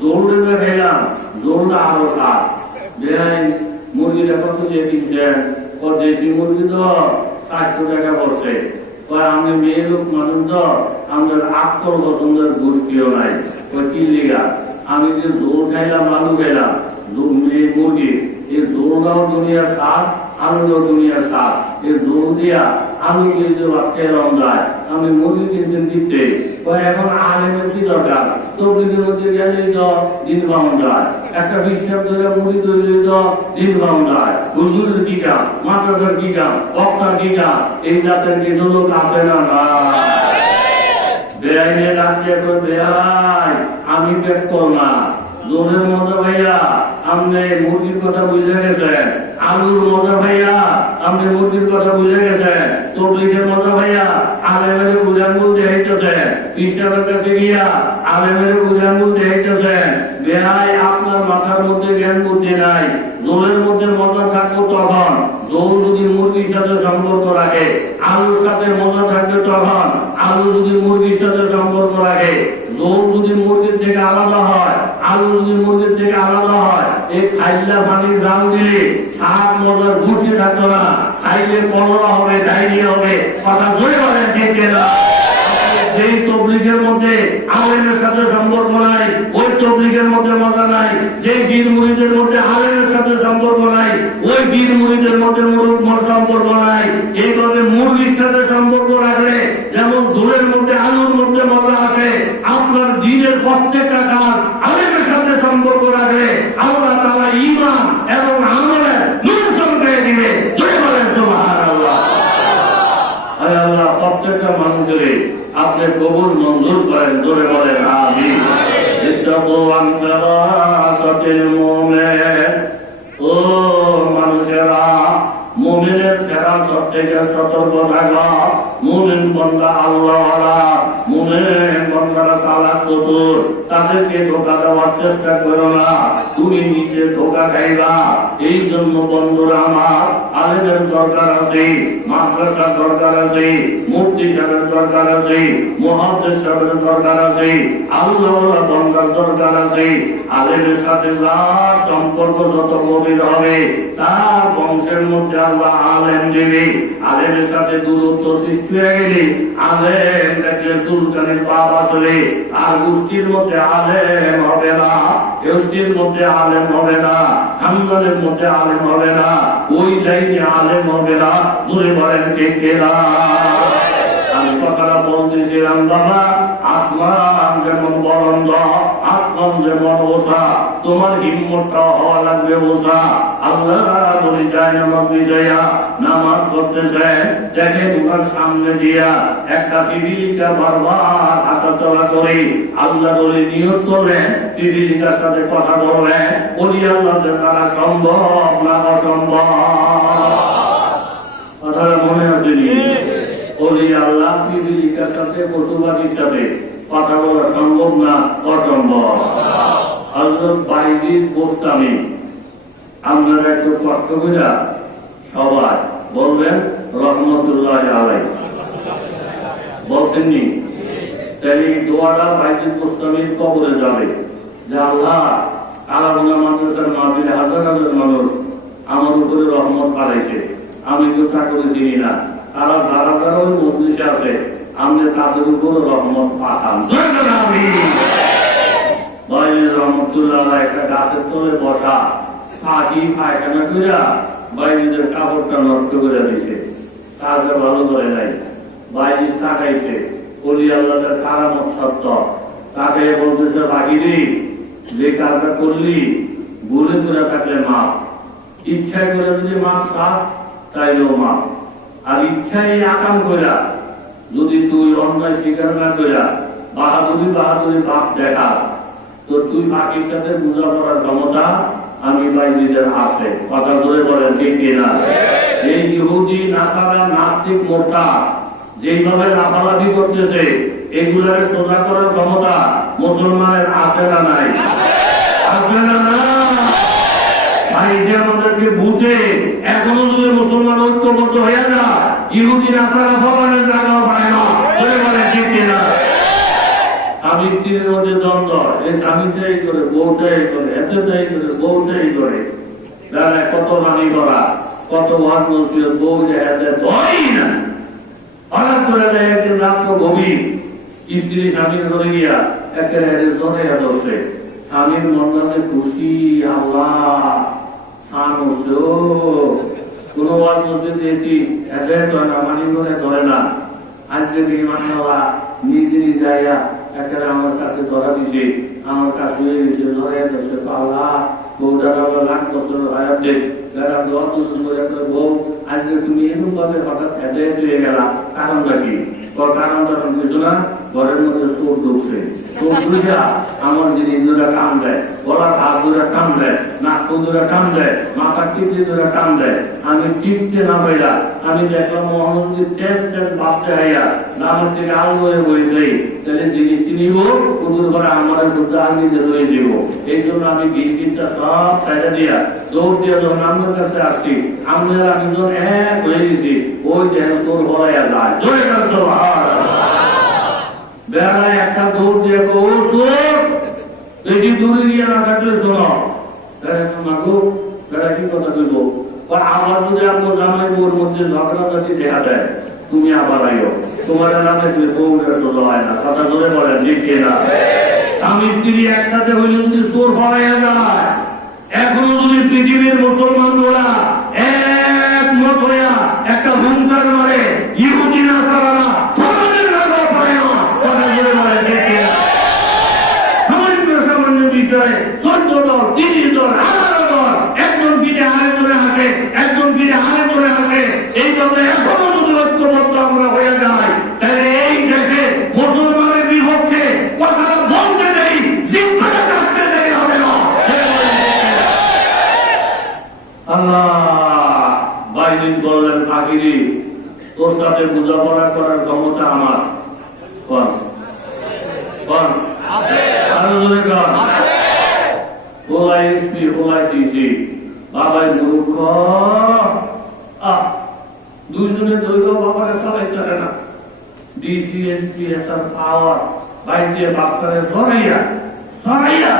জোরটা যে খেলাম, জোরটা আরো স্বাদ। বেহাই মুরগিটা কত দিয়ে কিনছেন? দেশি মুরগি তো 400 টাকা পড়ছে। আমি মেয়ে লোক মানুষ তো, আমাদের আত্মর পছন্দের গোষ্ঠীও নাই। কি লিগা আমি যে জোর খাইলাম, আলু খাইলাম, মুরগি, এই জোরটাও দুনিয়ার স্বাদ, আলুটাও দুনিয়ার স্বাদ। এই জোর দিয়া আলু দিয়ে খেলাম যায়, আমি মুরগি কিনছেন দিতে। এখন আলেমের কি দরকার? তবলিগের মধ্যে গেলেই তো দিন পাওয়া যায়, একটা বিশ্বাস ধরে মুড়ি তৈরি তো দিন পাওয়া যায়। হুজুরের কি কাম, মাদ্রাসার কি কাম, বক্তার কি কাম, এই জাতের কিছু লোক আছে না? না বেআইনে রাখছে তো বেআই, আমি পেট করলাম জোরের মজা ভাইয়া আপনি মুরগির কথা বুঝে গেছেন, আলুর মজা ভাইয়া আপনি মুরগির কথা বুঝে গেছেন, তবলিগের মজা ভাইয়া আলেমের বুঝান বলতে হাইতেছেন, ইসলামের কাছে গিয়া আলেমের বুঝান বলতে হাইতেছেন। বেহাই আপনার মাথার মধ্যে জ্ঞান বুদ্ধি নাই। জোরের মধ্যে মজা থাকবো তখন, জোর যদি মুরগির সাথে সম্পর্ক রাখে, আলুর সাথে মজা থাকবে তখন, আলু যদি মুরগির সাথে সম্পর্ক রাখে। জোর যদি মুরগির থেকে আলাদা হয়, আলু যদি মুরগির থেকে আলাদা হয়, এই খাইলা পানি জাল দিলে সাত মজার ঘুষি থাকতো না, খাইলে কলরা হবে, ডায়রিয়া হবে। কথা জোরে বলেন ঠিক কিনা? যেই তবলিগের মধ্যে আলেমের সাথে সম্পর্ক নাই, ওই তবলিগের মধ্যে মজা নাই। যে বীর মুরিদের মধ্যে আলেমের সাথে সম্পর্ক নাই, ওই বীর মুরিদের মধ্যে সম্পর্ক নাই। এইভাবে মুরগির সাথে সম্পর্ক রাখলে যেমন জোরের মধ্যে আলুর মধ্যে মজা আছে, আপনার দিনের প্রত্যেকটা কাজ আলেমের সাথে সম্পর্ক রাখলে আল্লাহ তাআলা ঈমান এবং আমলে নূর সংখ্যায় দিবে। জয় বলেন সুবহানাল্লাহ। আল্লাহ প্রত্যেকটা মানুষের আপনি কবুল মঞ্জুর করেন। জোরে বলেন আমিন। ও মানুষেরা, মুমিনের ফেরাসত থেকে সতর্ক থাকা। মুমিন বান্দা আল্লাহওয়ালা, মুমিন বান্দারা চালাক চতুর, তাদেরকে ধোঁকা দেওয়ার চেষ্টা করো না, তুমি নিজে ধোঁকা খাইবা। এই জন্য বন্ধুরা আমার, আলেমের দরকার আছে, মাদ্রাসার দরকার আছে, মুফতি সাহেবের দরকার আছে, মুহাদ্দিস সাহেবের দরকার আছে, আল্লাহওয়ালা বান্দার দরকার আছে। আলেমের সাথে যার সম্পর্ক যত গভীর হবে, তার বংশের মধ্যে আল্লাহ আলেম দেবে। আলেমের সাথে দূরত্ব সৃষ্টি হয়ে গেলে আলেম দেখলে সুলতানের পাপ আসলে আর গোষ্ঠীর মধ্যে আলেম হবে না, গোষ্ঠীর মধ্যে আলেম হবে না, খানদানের মধ্যে আলেম হবে না, ওই লাইনে আলেম হবে না। জোরে বলেন ঠিক কিনা? আমি কথাটা বলতেছিলাম বাবা, আসমান যেমন বরন্দ, আসমান যেমন ওসা, তোমার হিম্মতটা হওয়া লাগবে ওসা। আল্লাহ বলি যায় নামাজ বিজয়া নামাজ পড়তেছে, দেখেন ওনার সামনে দিয়া একটা পিপিলিকা বারবার হাঁটা চলা করে আল্লাহ বলে নিয়ত করবেন, পিপিলিকার সাথে কথা বলবেন, বলি আল্লাহ তারা সম্ভব না অসম্ভব। কথাটা মনে আছে নি? বলি আল্লাহ পিপিলিকার সাথে পশু পাখির সাথে কথা বলা সম্ভব না অসম্ভব। হযরত বাইজিদ বোস্তামি, আপনারা একটু কষ্ট করে সবাই বলবেন রহমতুল্লাহ আলাইহি। বলছেননি? তাই দোয়াটা বাইতুল মুস্তামির কবরে যাবে যে আল্লাহ আলাদা মাদ্রাসার মাহফিলে হাজার হাজার মানুষ আমার উপরে রহমত পাঠাইছে, আমি কেউ ঠাকুরে চিনি না, তারা যারা যারা ওই মজলিসে আছে আমি তাদের উপরে রহমত পাঠান। রহমতুল্লাহ একটা গাছের তলে বসা পাখি পায়খানা কইরা বাইরের কাপড়টা নষ্ট করে দিছে, কাজটা ভালো করে নাই। বাইরে তাকাইছে, বলি আল্লাহর কারামত সত্য, তাকে বলতেছে বাকিরি যে কাজটা করলি ভুলে করে থাকলে মাপ, ইচ্ছায় করে যদি মাপ চাস তাইলেও মাপ, আর ইচ্ছায় আকাম কইরা যদি তুই অন্যায় স্বীকার না কইরা বাহাদুরি বাহাদুরি বাপ দেখা তো তুই পাখির সাথে পূজা করার ক্ষমতা আমি বাইরের আছে। কথা ধরে বলেন ঠিক কিনা? এই ইহুদি নাসারা নাস্তিক মোর্চা যেইভাবে লাফালাফি করতেছে এগুলার সোজা করার ক্ষমতা মুসলমানের আছে না নাই? আছে না না? ভাই যে আমাদেরকে বুঝে এখনো যদি মুসলমান ঐক্যবদ্ধ হয়ে যা ইহুদি নাসারা ভগবানের জায়গাও পায় না। বলে ঠিক কিনা? স্বামী স্ত্রীর মধ্যে দ্বন্দ্ব, এই স্বামীটাই করে বউটাই করে এতটাই করে বউটাই করে, কত বাণী করা কত ভাত বলছিল বউ যে ধরেই না, হঠাৎ করে দেয় একদিন রাত্র গভীর স্ত্রী স্বামীর ঘরে গিয়া একের হেঁটে জনে ধরছে, স্বামীর মন কাছে খুশি, আল্লাহ স্নান হচ্ছে, ও কোনো ভাত বলছে এটি এতে ধরে না, মানি করে ধরে না। আজকে বিমানওয়ালা নিজে নিজে যাইয়া একেবারে আমার কাছে ধরা দিছে, আমার কাছে হয়ে গেছে, ধরে ধরছে, আল্লাহ বউটা আমরা লাখ বছর হায়াত দেখ বউ আজকে তুমি এরকম ভাবে হঠাৎ হেঁটে হেঁটে গেলা, কারণটা কি? কারণটা কিছু না, ঘরের মধ্যে চোর ঢুকছে, চোর ঢুকা আমার জিনিস ধরে টান দেয়, গলা হাত ধরে টান দেয়, নাক ধরে টান দেয়, মাথা টিপে ধরে টান দেয়। আমি টিপতে না পাইলা, আমি দেখলাম মহানন্দীর টেস্ট টেস্ট বাঁচতে হাইয়া নামের থেকে আল ধরে বই যাই, তাহলে জিনিস নিব কুদুর করে আমার শুদ্ধ আঙ্গিতে ধরে দিব। এই জন্য আমি গিরগিরটা সব সাইডে দিয়া দৌড় দিয়ে যখন আমার কাছে আসছি, আমরা আমি যখন এক হয়ে গেছি, ওই দেহ তোর বলাইয়া যায়, জোরে কাছে বেড়ায় একটা দৌড় দিয়ে ও চোর, বেশি দূরে গিয়ে না থাকলে শোনো মাগো বেড়া কি কথা বলবো, আবার যদি আপনার জামাই বউর মধ্যে ঝগড়াঝাটি দেখা দেয় তুমি আবার আইও, তোমার নামে বউটা সোজা হয় না। কথা ধরে বলেন ঠিক না? স্বামী স্ত্রী একসাথে হইলে যদি চোর হওয়া যায়, এখনো যদি পৃথিবীর মুসলমানরা একমত হইয়া একটা হুঙ্কার মারে ইহুদি নাসারারা সামান্য বিষয়ে 14 দল 30 দল 18 দল একজন ফিরে আরেকজনে আসে, একজন ফিরে আরেকজনে আসে, এইভাবে এখনো যদি ঐক্যবদ্ধ আমরা হয়ে যাই তাহলে এই দেশে মুসলমানের বিপক্ষে কথাটা বলতে নেই, জিম্মাটা রাখতে দেরি হবে না। আল্লাহ বাইজিদ বললেন ফাকিরি তোর সাথে বোঝাপড়া করার ক্ষমতা আমার বাবাই মূর্খ, দুইজনে দৈব বাবারে চালাইতে পারে না, ডিসিএসপি একটা পাওয়ার বাইর দিয়ে বাপটারে সরাইয়া সরাইয়া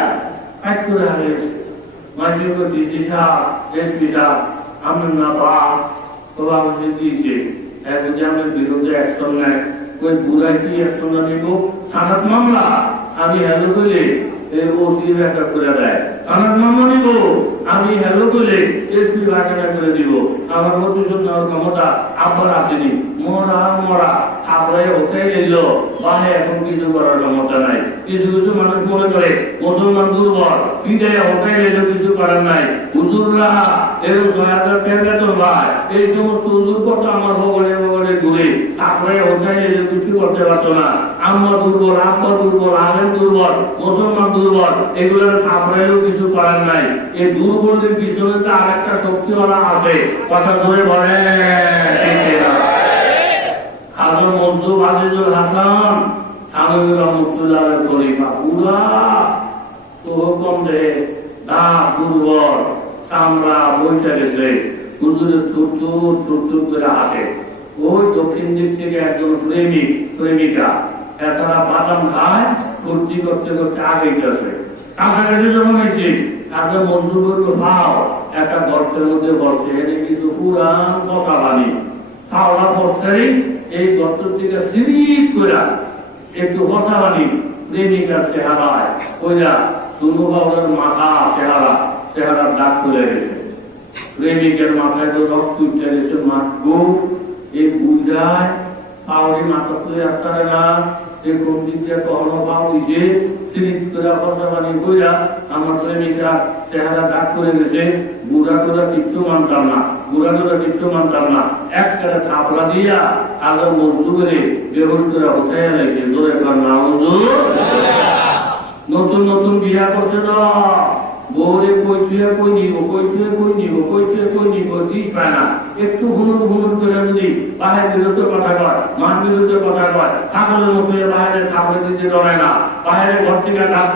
কাজ করে হারিয়েছে। মাঝে ডিসি সাহেব এসপি সাহেব আমার না বাপ বাবা দিয়েছে, এখন যে আমার বিরুদ্ধে অ্যাকশন নেয়, ওই বুড়াই কি অ্যাকশন নিব, থানার মামলা আমি হ্যালো করলে ওসি ব্যাখ্যা করে দেয়, থানার মামলা নিব আমি হ্যালো করলে এসপি ব্যাখ্যা করে দিব, আমার প্রতিশোধ নেওয়ার ক্ষমতা আবার আসেনি, মরা মরা থাপড়ে ওটাই নিল বাহে, এখন কিছু করার ক্ষমতা নাই। কিছু কিছু মানুষ মনে করে মুসলমান দুর্বল, ফিরে ওটাই নিল কিছু করার নাই। হুজুররা এরকম 6,000 টাকা বেতন পায়, এই সমস্ত হুজুর কত আমার ভগবানে ভগবানে ঘুরে থাপড়ে ওটাই নিল কিছু করতে পারতো না। আমরা দুর্বল, আব্বা দুর্বল, আলেম দুর্বল, মুসলমান দুর্বল, এগুলোর থাপড়াইলেও কিছু করার নাই। এই দুর্বলদের পিছনে যে আর একটা শক্তিওয়ালা আছে, কথা ধরে বলে হাজর মজদুর আজিজুল হাসান থানবী রহমতুল্লাহের খলিফা, পুরা তো হুকুম দে দাঁত দুর্বল, চামড়া বইটা গেছে, হুজুরের থুর থুর করে হাঁটে, ওই দক্ষিণ দিক থেকে একজন প্রেমিকা এছাড়া বাদাম খায়, ফুর্তি করতে করতে আগে গেছে। কাছাকাছি যখন হয়েছে কাজে মজদুর করলো, ভাও একটা গর্তের মধ্যে বসছে, এনে কিছু পুরান কথা বানি খাওয়া বসছে। এই গর্তের দিকে সিরিপ করে একটু কথা বানি প্রেমিকার চেহারায় ওইরা শুরু হওয়ার মাথা চেহারা দাগ খুলে গেছে। প্রেমিকের মাথায় তো রক্ত উঠে গেছে। মাগো এই বুঝায় পাউরি মাথা তুলে আপনারা না এরকম দিকে কখনো পাউরিছে সিরিপ করে কথা বানি কইরা আমার প্রেমিকা চেহারা দাগ করে গেছে। বুড়া টোরা কিচ্ছু মানতাম না, একটা থাপড়া দিয়া আগে মজদু করে বেহুশ করে উঠে গেছে। ধরে না নতুন নতুন বিয়া করছে না, বউরে কই নিব দিস পায় না। একটু হুনুর করে যদি বাহের বিরুদ্ধে কথা কয়, মার বিরুদ্ধে কথা কয়, ঠাকুরের মতো বাইরে ঠাকুরে দিতে ডরায় না, বাইরে ঘর থেকে ডাক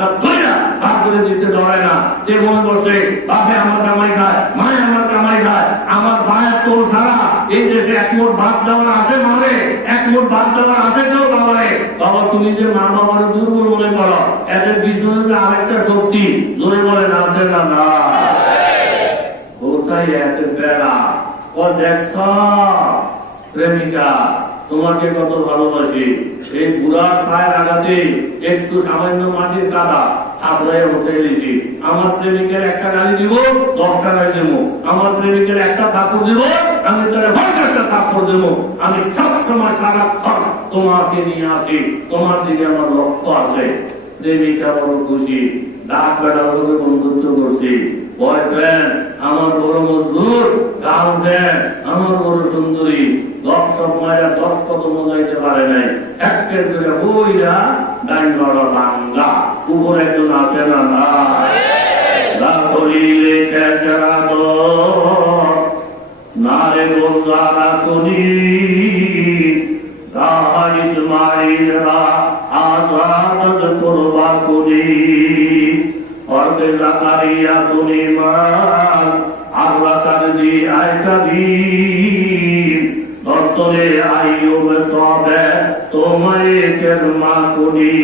ভাগ করে দিতে ডরায় না। যে মনে করছে বাপে আমার কামাই খায়, মায় আমার কামাই খায়, আমার ভাইয়ের তোর ছাড়া এই দেশে এক মোট ভাত দেওয়ার আছে মারে, এক মোট ভাত দেওয়ার আছে কেউ বাবারে। বাবা তুমি যে মা বাবার দুর্বল মনে করো, এদের পিছনে যে আরেকটা শক্তি জোরে বলে আছে না না কোথায় এত বেড়া। ও দেখছ প্রেমিকা তোমাকে কত ভালোবাসি, এই বুড়ার পায়ের আঘাতে একটু সামান্য মাটির কাদা থাপড়ায় উঠে গেছি। আমার প্রেমিকের একটা গালি দিব, 10টা গালি দেবো। আমার প্রেমিকের একটা থাপ্পড় দিব, আমি তার 50টা থাপ্পড় দেবো। আমি সবসময় সারাক্ষণ তোমাকে নিয়ে আসি, তোমার দিকে আমার লক্ষ্য আছে। প্রেমিকা বড় খুশি, ডাক বেড়া লোকে বন্ধুত্ব করছি। বয়ফ্রেন্ড আমার বড় মজদুর, গার্লফ্রেন্ড আমার বড় সুন্দরী। 10 কদম যাইতে পারে নাই, একের করে হইয়া ডাইন বড় বাংলা উপর একজন আছে না না করিলে কেসরা তো নারে গোজারা করি ইসমাইলরা আজাদ করবা করি অর্ধে জাকারিয়া তুমি মান আল্লাহ কারদি আয়কাবি দত্তরে আইয়ুব সবে তোমায় কেরমা করি।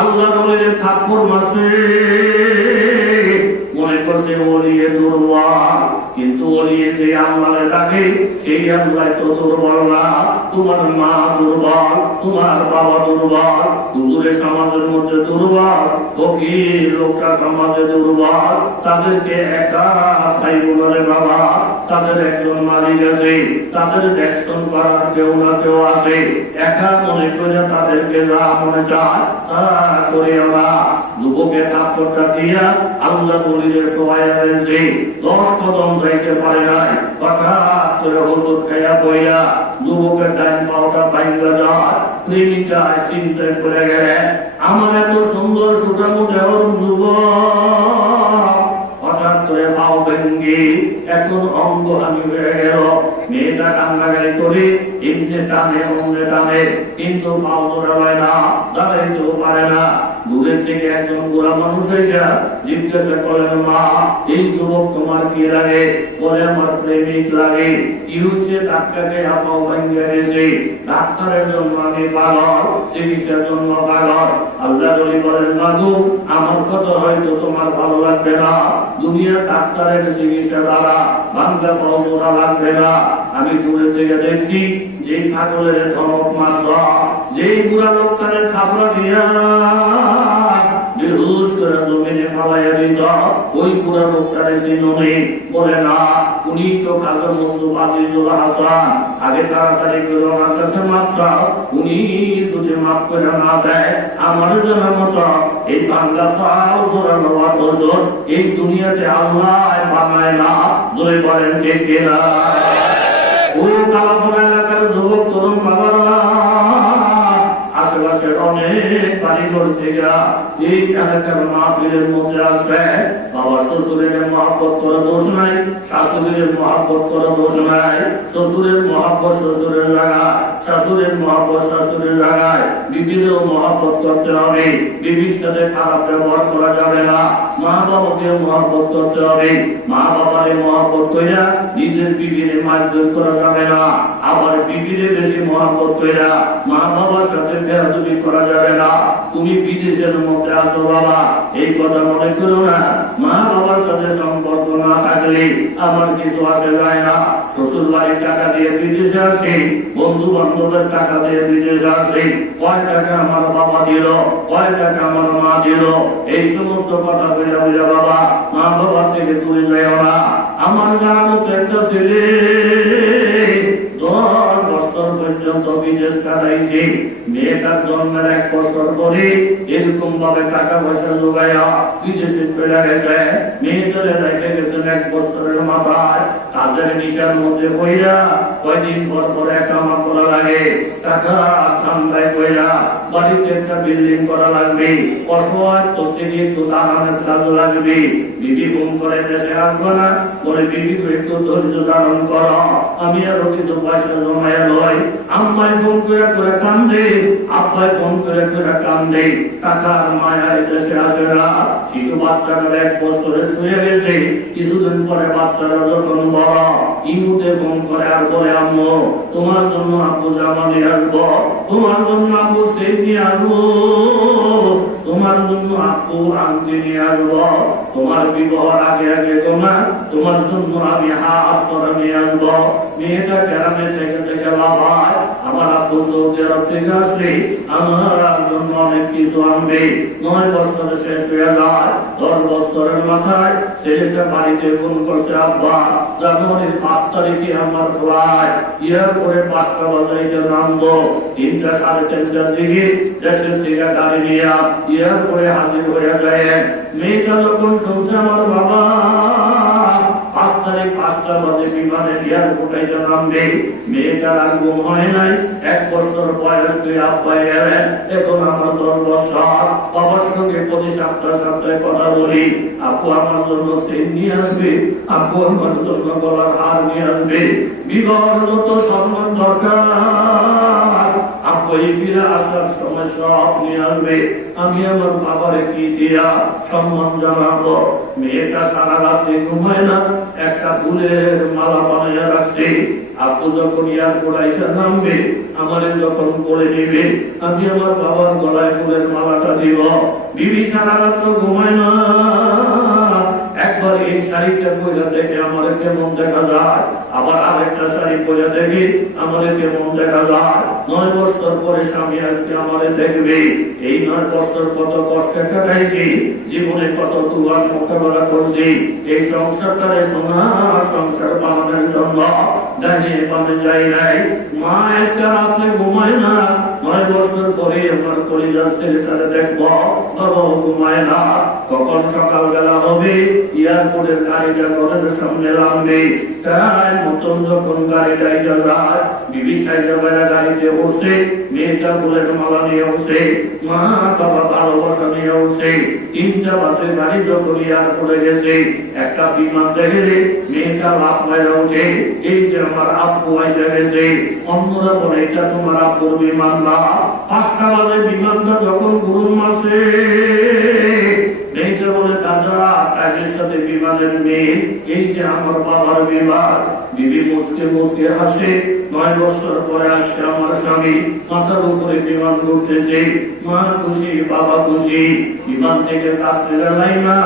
আল্লাহ বলে থাপ্পড় মাসে মনে করছে ওলিয়ে দুর্বল, কিন্তু ওলিয়ে যে আল্লাহ ডাকে সেই আল্লাহ তো দুর্বল না। তোমার মা দুর্বল, তোমার বাবা দুর্বল, হুজুরে সমাজের মধ্যে দুর্বল, ফকির লোকটা সমাজে দুর্বল, তাদেরকে একা খাইব না রে বাবা। তাদের একজন মালিক আছে, তাদের দেখশন করার কেউ না কেউ আছে। একা মনে করে তাদেরকে যা মনে চায় তা করে আমরা যুবকে থাপ্পড়টা দিয়া আল্লাহ বলিলে সবাই রয়েছে 10 কদম যাইতে পারে নাই, হঠাৎ করে ওষুধ খাইয়া বইয়া যুবকের ডাইন পাওটা ভাঙা যায়। প্রেমিকা চিন্তায় পড়ে গেলে আমার এত সুন্দর সুঠামো দেহ যুবক হঠাৎ করে পাও ভেঙ্গে এখন অঙ্গ হানি হয়ে গেল। মেয়েটা কান্নাকারি করে এমনি টানে অমনে টানে, কিন্তু পাও ধরায় না, দাঁড়াইতেও পারে না। দূরের থেকে একজন বুড়া মানুষ এসে জিজ্ঞাসা করেন, মা এই যুবক তোমার কি লাগে? বলে আমার প্রেমিক লাগে। কি হচ্ছে? ডাক্তারকে হাফাও ভেঙে গেছে, ডাক্তারের জন্য আমি পাগল, চিকিৎসার জন্য পাগল। আল্লাহ বলেন, মাগো আমার কথা হয়তো তোমার ভালো লাগবে না, দুনিয়ার ডাক্তারের চিকিৎসা দ্বারা বাংলা পাও ধরা লাগবে না। আমি দূরে থেকে দেখছি যেই ঠাকুরের ধমক মাত্র, যেই বুড়া লোকটারে থাপড়া দিয়া বেহুশ করে জমিনে ফালাইয়া দিছ, ওই বুড়া লোকটারে চিনি বলে না, উনি তো খাজর বন্ধু আজিজুল হাসান। আগে তাড়াতাড়ি করে ওনার কাছে মাপ চাও, উনি যদি মাফ করে না দেয় আমার জানার মতো এই বাংলা চাও জোরানো বছর এই দুনিয়াতে আল্লাহ বানায় না। জয় বলেন কে কেনা। ও কালাপাড়া এলাকার যুবক তরুণ বাবারা, আশেপাশের অনেক বাড়িঘর থেকে এই এলাকার মাহফিলের মধ্যে আসবে। বাবা শ্বশুরের মহাব্বত করা দোষ নাই, শাশুড়ির মহাব্বত করা দোষ নাই। শ্বশুরের মহাব্বত শ্বশুরের লাগা, শাশুড়ের মহব্বত শাশুড়ের জায়গায়, বিবিরও মহব্বত করতে হবে, বিবির সাথে খারাপ ব্যবহার করা যাবে না, মা বাবাকে মহব্বত করতে হবে, মা বাবারে মহব্বত কইরা নিজের বিবিরে মারধর করা যাবে না, আবার বিবিরে বেশি মহব্বত কইরা মা বাবার সাথে বেয়াদবি করা যাবে না। তুমি বিদেশের মধ্যে আসো বাবা, এই কথা মনে করো না, মা বাবার সাথে সম্পর্ক না থাকলে আমার কিছু আসে যায় না। শ্বশুর বাড়ির টাকা দিয়ে বিদেশে আসি, বন্ধু বান্ধবের টাকা দিয়ে বিদেশে আসি, কয় টাকা আমার বাবা দিল, কয় টাকা আমার মা দিল, এই সমস্ত কথা বলে বুঝা বাবা মা বাবার থেকে দূরে যায় না। আমার জানা মতো একটা ছেলে 10 বছর পর্যন্ত বিদেশ কাটাইছে, মেয়েটার জন্মের 1 বছর পরে এরকম ভাবে টাকা পয়সা জোগাইয়া বিদেশে চলে গেছে। মেয়েটারে রেখে গেছেন 1 বছরের মাথায়, কাজের নিশার মধ্যে হইয়া কয়দিন পর পর একামা করা লাগে, টাকা ঠান্ডায় কইরা বাড়িতে একটা বিল্ডিং করা লাগবে, অসহায় তো থেকে একটু দাঁড়ানোর কাজ লাগবে। বিবি ফোন করে দেশে আসবো না, বলে বিবি একটু ধৈর্য ধারণ করো, আমি আরো কিছু পয়সা জমাইয়া লই। আম্মায় ফোন করে করে কান্দে, আব্বাই ফোন করে করে কান্দে, টাকার মায়ায় দেশে আসে না। শিশু বাচ্চাটা 1 বছরে শুয়ে গেছে, কিছুদিন পরে বাচ্চারা যখন বড়, ইমুতে ফোন করে আর বলে আম্মু তোমার জন্য আব্বু জামা নিয়ে আসবো, তোমার জন্য আব্বু সেট নিয়ে আসবো, তোমার জন্য আব্বু আংটি নিয়ে আসবো, তোমার বিবাহের আগে আগে তোমার জন্য আমি হাত করে নিয়ে আসবো। মেয়েটা গ্রামে থেকে থেকে বাবায় আমার আব্বু সৌদি আরব থেকে আসলে আমার জন্য অনেক কিছু আনবে। 9 বছরে শেষ হয়ে যায়, 10 বছরের মাথায় ছেলেটা বাড়িতে ফোন করছে, আব্বা জানুয়ারির 5 তারিখে আমার ফ্লাইট, এয়ারপোর্টে 5টা বাজাইছে নামবো, 3টা সাড়ে 3টার দিকে দেশের থেকে গাড়ি নিয়ে এয়ারপোর্টে হাজির হয়ে যায়। মেয়েটা যখন শুনছে আমার বাবা 5 তারিখ 5টা বাজে বিমানে এয়ারপোর্টে নামবে, মেয়েটার আর ঘুম হয় নাই। 1 বছর বয়স তুই আব্বাই গেলেন, এখন আমার 10 বছর। বাবার সঙ্গে প্রতি সপ্তাহে কথা বলি, আপু আমার জন্য সেট নিয়ে আসবে, আপু আমার জন্য গলার হার নিয়ে আসবে, বিবাহের যত সম্মান দরকার আপু এই ফিরে আসার সময় সব নিয়ে আসবে। আমি আমার বাবারে কি দিয়া সম্মান জানাবো? মেয়েটা সারা রাত্রে ঘুমায় না, একটা ফুলের মালা বানাইয়া রাখছে। আপু যখন এয়ারপোর্ট আইসা নামবে, আমারে যখন করে নিবে, আমি আমার বাবার গলায় ফুলের মালাটা দিব। বিবি সারা রাত্র ঘুমায় না, একবার এই শাড়িটা পরে দেখে আমার কেমন দেখা যায়, আবার আরেকটা শাড়ি পরে দেখি আমাদের কেমন দেখা যায়। 9 বছর পরে স্বামী আজকে আমাদের দেখবে। এই 9 বছর কত কষ্টে কাটাইছি, জীবনে কত তুয়ার মোকাবেলা করছি, এই সংসারটারে সোনা সংসার বানানোর জন্য দাঁড়িয়ে বামে যাই নাই। মা আজকে রাত্রে ঘুমায় না, 9 বছর পরে আমার পরিবার ছেলেটারে দেখবো, বাবাও ঘুমায় না। কখন সকালবেলা হবে, এয়ারপোর্টের গাড়িটা ঘরের সামনে নামবে, তাই মতন যখন গাড়িটা এসে যায়, বিবি সাইজা গাড়িতে বসে, মেয়েটা ফুলের মালা নিয়ে উঠছে, মা বাবা ভালোবাসা নিয়ে উঠছে। 3টা বাসে গাড়ি যখন এয়ারপোর্টে গেছে, একটা বিমান দেখে মেয়েটা লাফ মেরে উঠে, এই যে আমার আব্বু এসে গেছে। অন্যরা বলে এটা তোমার আব্বুর বিমান না। 5টা বাজে বিমানটা যখন ঘুরুন মাসে, মেয়েটা বলে দাদা কাজের সাথে বিমানের মেয়ে, এই যে আমার বাবার বিমান। বিবি মুসকে মুসকে হাসে, 9 বছর পরে আজকে আমার স্বামী মাথার উপরে বিমান ঘুরতেছে। মা খুশি, বাবা খুশি। বিমান থেকে রাত্রে বেলায় না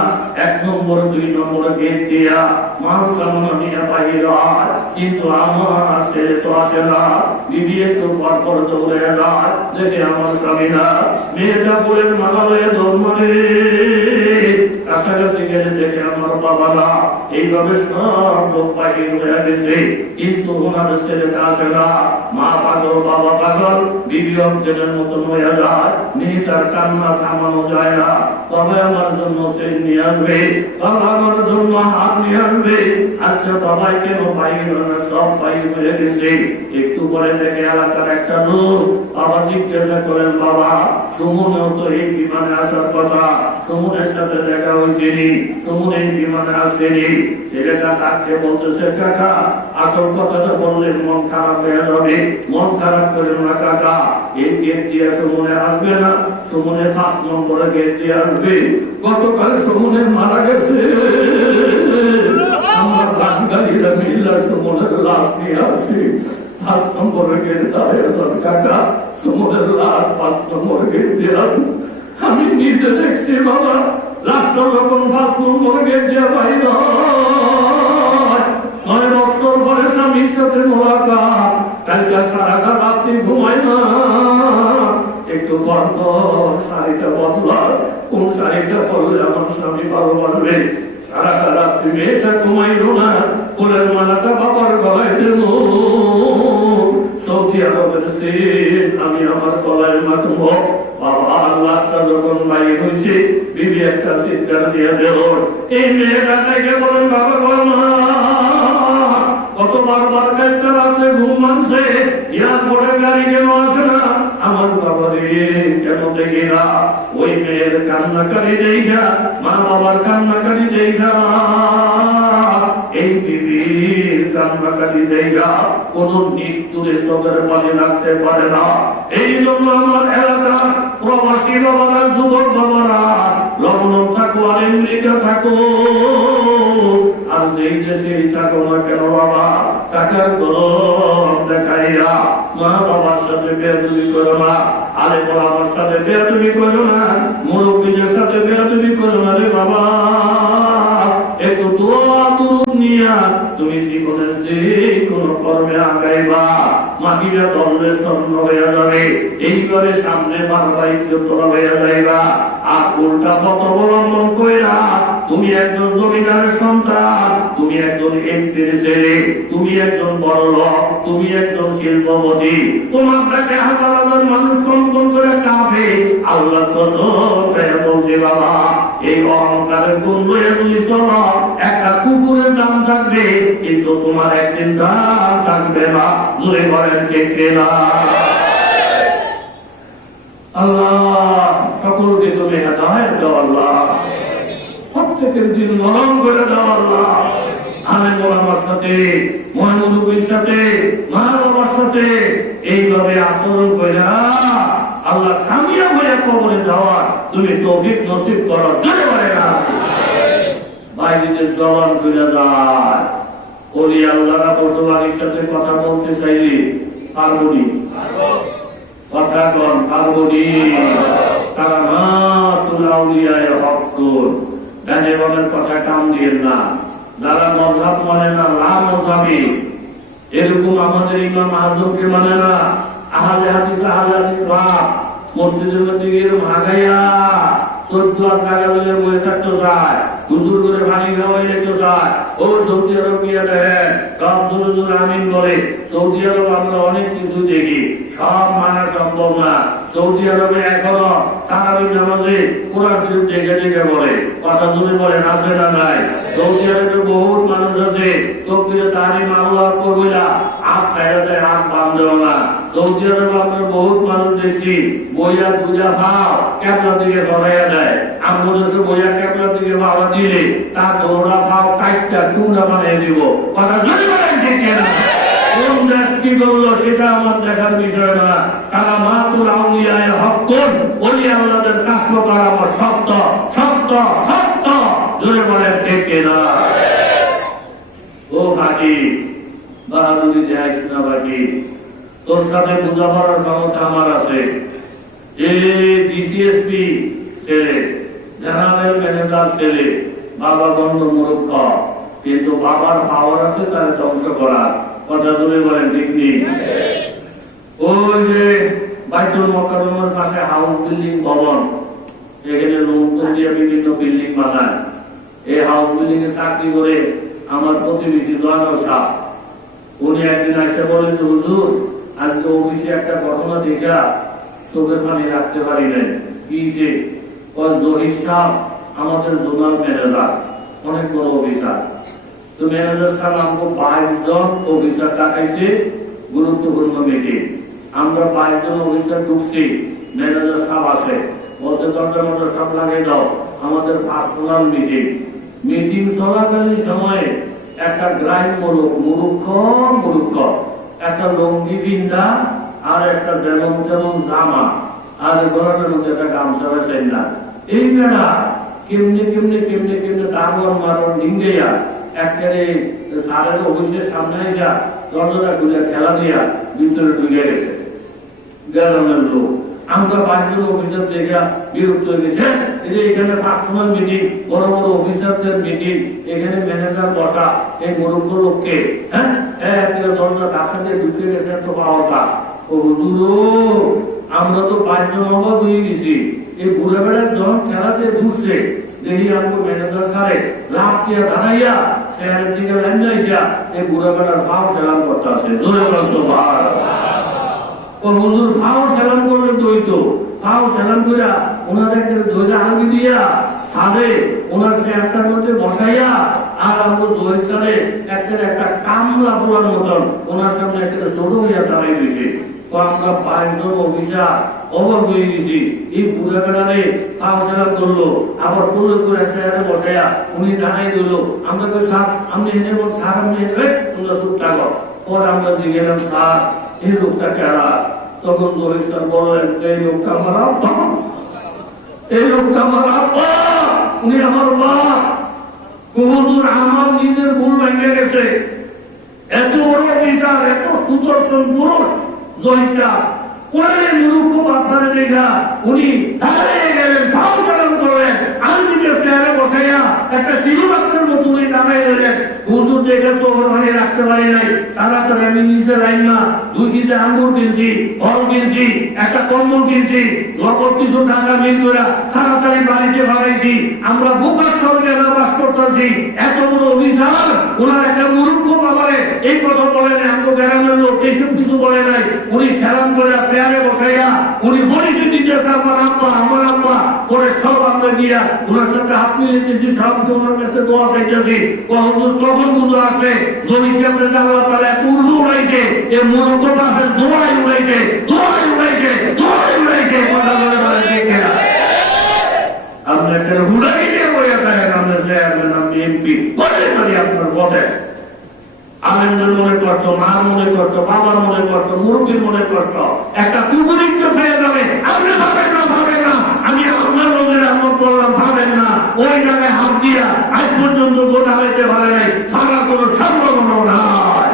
1 নম্বর 2 নম্বর গেট দিয়া মাল সামনা নিয়ে বাহির হয়, কিন্তু আমার আসে তো আসে না। বিবি একটু পরপর দৌড়ে যায়, দেখে আমার স্বামী না। মেয়েটা বলেন মালালয়ে ধর্মরে কাছাকাছি গেলে দেখে আমার বাবা না। এইভাবে সব লোক বাহির হয়ে গেছে, কিন্তু ওনার ছেলেটা আসে না। মা পাগল, বাবা পাগল, বিবি অজ্ঞানের মতন হয়ে যায়। মেয়েটার কান্না থামানো যায় না। বাবা আমার জন্য সেট নিয়ে আসবে, বাবা আমার জন্য হাত নিয়ে আসবে। আজকে বাবাই কেন বাহির হয় না, সব বাহির হয়ে গেছে। একটু পরে দেখে এলাকার একটা লোক। বাবা জিজ্ঞাসা করেন, বাবা সুমনেও তো এই বিমানে আসার কথা, সুমনের সাথে দেখা হয়েছে চিনি, সুমনের বিমানে আসেনি। ছেলেটা তাকে বলতেছে, কাকা আসল কথাটা বললে মন খারাপ হয়ে যাবে, মন খারাপ করে না কাকা, এই গেট দিয়ে সুমনে আসবে না, সুমনে 5 নম্বরে গেট দিয়ে আসবে। গতকাল সুমনে মারা গেছে, আমার বাঙালিরা মিল্লা সুমনের লাশ নিয়ে আসি 5 নম্বরে গেট দাঁড়িয়ে কাকা, সুমনের লাশ 5 নম্বরে গেট দিয়ে আসবে। আমি নিজে দেখছি বাবা, লাশটা যখন 5 নম্বরে গেট দিয়ে বাইর 9 বছর পরে স্বামীর সাথে মোলাকাত, কালকে সারাটা রাত্রি ঘুমায় না, একটু বন্ধ শাড়িটা বদলা, কোন শাড়িটা পরলে আমার স্বামী ভালো পারবে। সারাটা রাত্রি মেয়েটা ঘুমাইল না, কোলের মালাটা বাবার গলায় দিল, সৌদি আরবের আমি আমার গলায় মাখব। বাবা লাশটা যখন বাইরে হয়েছে, বিবি একটা চিৎকার দিয়ে দেব, এই মেয়েটা থেকে বলেন বাবা বলমা কত বারবার একটা রাত্রে ঘুম মানছে, ইয়ার পরে গাড়ি কেন আসে না, আমার বাবা রে কেন দেখি না। ওই মেয়ের কান্নাকারি দেখা, মা বাবার কান্নাকারি দেখা, এই বিবির কান্নাকারি দেখা কোন নিষ্ঠুরে চোখের পানি রাখতে পারে না। এই জন্য আমার এলাকা প্রবাসী বাবারা, যুবক বাবারা, লবণ থাকো আর আমেরিকা থাকো, আর যেই দেশে থাকো না কেন বাবা, টাকার গরম দেখাইয়া মা বাবার সাথে বেয়াদবি করো না, আরে আমার সাথে বেয়াদবি করো না, মুরব্বীদের সাথে বেয়াদবি করো না রে বাবা। একটু দোয়া দুরূদ নিয়া তুমি জীবনের যে কোনো কর্মে আগাইবা, মাটিটা ধরলে স্বর্ণ হয়ে যাবে, এইবারে সামনে বারবাইতে তোলা হয়ে যাইবা। আর উল্টা পথ অবলম্বন কইরা তুমি একজন জমিদারের সন্তান, তুমি একজন এমপির ছেলে, তুমি একজন বড় লোক, তুমি একজন শিল্পপতি, তোমার কাছে হাজার হাজার মানুষ কম্পন করে কাঁপে। আল্লাহ বলছে বাবা, এই অহংকারের গুণ লইয়া তুমি চলো, একটা কুকুরের দাম থাকবে, কিন্তু তোমার একদিন দাম থাকবে না। জোরে বলেন ঠিক না? আল্লাহ সকলকে তুমি হেদায়েত দাও আল্লাহ, প্রত্যেকের দিন নরম করে দাও আল্লাহ। আলে মোলামার সাথে, মহানবীর সাথে, মা বাবার সাথে এইভাবে আচরণ করে আল্লাহ কামিয়াব হয়ে কবরে যাওয়া তুমি তৌফিক নসিব করো। জোরে বলে না বাইরেদের জবান করে যায়। ওলি আল্লাহরা পশুবাড়ির সাথে কথা বলতে চাইলে পারবনি, কথা কন পারবনি। তারা না তোলা উলিয়ায় হকুর ডানে বামের কথা কাম দিয়ে না। যারা মজহাব মানে না, লা মজহাবি, এরকম আমাদের ইমাম আজমকে মানে না, আহলে হাদিস আহলে হাদিস বাপ মসজিদের মধ্যে গিয়ে ভাগাইয়া 14 জায়গা বয়ে থাকতে চায়, হুজুর করে পানি খাওয়াইলে তো চায়। ও সৌদি আরব গিয়ে দেখেন সব জোরে জোরে আমিন বলে। সৌদি আরব আমরা অনেক কিছু দেখি, সব মানা সম্ভব না। সৌদি আরবে এখনো তারাবি নামাজে কোরআন শরীফ দেখে দেখে বলে, কথা জোরে বলেন আছে না নাই? সৌদি আরবে বহুত মানুষ আছে তকবীরে তাহরিম আল্লাহু আকবার বইলা হাত ছাইড়া দেয়, হাত বাম দেও না। সৌদি আরবে আমরা বহুত মানুষ দেখছি বইয়া পূজা ভাও কেবলার দিকে সরাইয়া দেয়। আমরা দেশে বইয়া কেবলার দিকে বাবা দিলে তার দৌড়া ভাও কাইটটা টুকরা বানিয়ে দিব। কথা জোরে বলেন ঠিক না? কোন দেশ কি করলো সেটা আমার দেখার বিষয় না। তারা মাতুল আউলিয়ায় হকুন, ওলি আল্লাহদের কাজ করা আমার সত্য সত্য সত্য। জোরে বলেন ঠিক না? ও বাকি বাহাদুরি দেখাইস না বাকি, তোর সাথে পূজা করার ক্ষমতা আমার আছে। ডিসিএসপি ছেলে, জেনারেল ম্যানেজার ছেলে, বাবা বন্ধ মূর্খ, কিন্তু বাবার পাওয়ার আছে তার ধ্বংস করার। কথা তুলে বলেন ঠিক নেই? ওই যে বাইতুল মোকাররমের পাশে হাউস বিল্ডিং ভবন, এখানে নতুন দিয়ে বিভিন্ন বিল্ডিং বানায়। এই হাউস বিল্ডিং এ চাকরি করে আমার প্রতিবেশী জয়নব সাহ, উনি একদিন এসে বলেন হুজুর আজকে অফিসে একটা ঘটনা দেখা চোখের পানি রাখতে পারি নাই। কি যে জহির সাহ আমাদের জোনাল ম্যানেজার, অনেক বড় অফিসার, তো ম্যানেজার সাহেব আমাকে 22 জন অফিসার ডাকাইছে গুরুত্বপূর্ণ মিটিং। আমরা 22 জন অফিসার ঢুকছি, ম্যানেজার সাহেব আছে বলছে দরজা মতো সব লাগিয়ে দাও, আমাদের পার্সোনাল মিটিং চলাকালীন সময়ে একটা গ্রাম্য লোক মুরুক্ষ একটা লঙ্গি পিন্দা আর একটা যেমন তেমন জামা আর ঘরের মধ্যে একটা গামছা বেছেন না, এই বেড়া কেমনে তারপর মারণ ডিঙ্গেয়া একেবারে সারের অফিসের সামনে এসে দরজাটা খুলে খেলা দিয়া ভিতরে ঢুকে গেছে গ্রামের লোক। আমরা পাঁচজন অফিসার দেখা বিরক্ত হয়ে গেছে, এখানে পার্সোনাল মিটিং, বড় বড় অফিসারদের মিটিং, এখানে ম্যানেজার বসা, এই মূর্খ লোককে দরজা ঢাকা দিয়ে ঢুকে গেছে তো পাওয়াটা। ও হুজুর, আমরা তো পাঁচজন অবাক হয়ে গেছি, এই বুড়া বেড়ার যখন খেলাতে ঘুরছে দেখি আমাকে ম্যানেজার সারে লাভ দিয়ে দাঁড়াইয়া চেয়ারের দিকে লাইন যাইছা এই বুড়া বেড়ার পাও সেলাম করতে আসে। জোরে বলছো ভাই, হুজুর পাও সেলাম করলে দইতো, পাও সেলাম করিয়া ওনাদেরকে দইটা আলগি দিয়া সাদে ওনার চেয়ারটার মধ্যে বসাইয়া আর আমাকে দই সারে একটা কামলা পোলার মতন ওনার সামনে একটা ছোট হইয়া দাঁড়াই দিয়েছে। তো আমরা পাঁচজন অফিসার অবাক হয়ে গেছি, এই বুড়া বেড়ারে পাও সেলাম করলো, আবার করলো করে চেয়ারে বসাইয়া উনি দাঁড়াই দিল। আমরা কই স্যার আপনি এনে বল, স্যার আপনি এনে তোমরা চুপ থাকো। পরে আমরা জিজ্ঞেলাম স্যার এই লোকটা কেরা? তখন জহির স্যার বললেন এই লোকটা আমার আব্বা, এই লোকটা আমার আব্বা, উনি আমার বাপ। হুজুর আমার নিজের ভুল ভেঙে গেছে, এত বড় অফিসার, এত সুদর্শন পুরুষ জহির স্যার, ওনাদের নিরুক্ষ আপনারা দেখা উনি দাঁড়িয়ে গেলেন, সাহস করলেন, আলমিকে চেয়ারে বসাইয়া একটা শিশু বাচ্চার মতো উনি দাঁড়াই গেলেন। হুজুর দেখে তো ওখানে রাখতে পারি নাই, তাড়াতাড়ি আমি নিচে লাইন না 2 কেজি আঙ্গুর কিনছি, ফল কিনছি, একটা কম্বল কিনছি, নগদ কিছু টাকা মিল করে তাড়াতাড়ি বাড়িতে বাড়াইছি। আমরা বোকার সঙ্গে নামাজ করতেছি, এত বড় অভিযান ওনার একটা মূর্খ বাবারে এই কথা বলে নাই, আমাকে গ্রামের লোক এইসব কিছু বলে নাই। উনি সেরাম করে চেয়ারে বসাইয়া উনি পরিচয় দিতেছে আমার আব্বা করে সব আমরা গিয়া ওনার সাথে হাত মিলিয়েছি, সবকে ওনার কাছে দোয়া চাইতেছি। তখন বুঝো আসছে জমি সামনে আল্লাহ তাআলা এত উর্দু উড়াইছে, এ মূর্খ বাপের দোয়াই উড়াইছে। আপনি একটা উড়াই দিয়ে বইয়া থাকেন, আপনার চেয়ারম্যান, আপনি এমপি করে পারি আপনার পথে। আলেমদের মনে কষ্ট, মার মনে কষ্ট, বাবার মনে কষ্ট, মুরব্বীর মনে কষ্ট, একটা কুকুরিক হয়ে যাবে। আপনি ভাবেন না আমি আপনার মধ্যে আমার করলাম, ভাবেন না ওই জায়গায় হাত দিয়া আজ পর্যন্ত গোটা হইতে পারে নাই, থাকার কোন সম্ভাবনা নাই।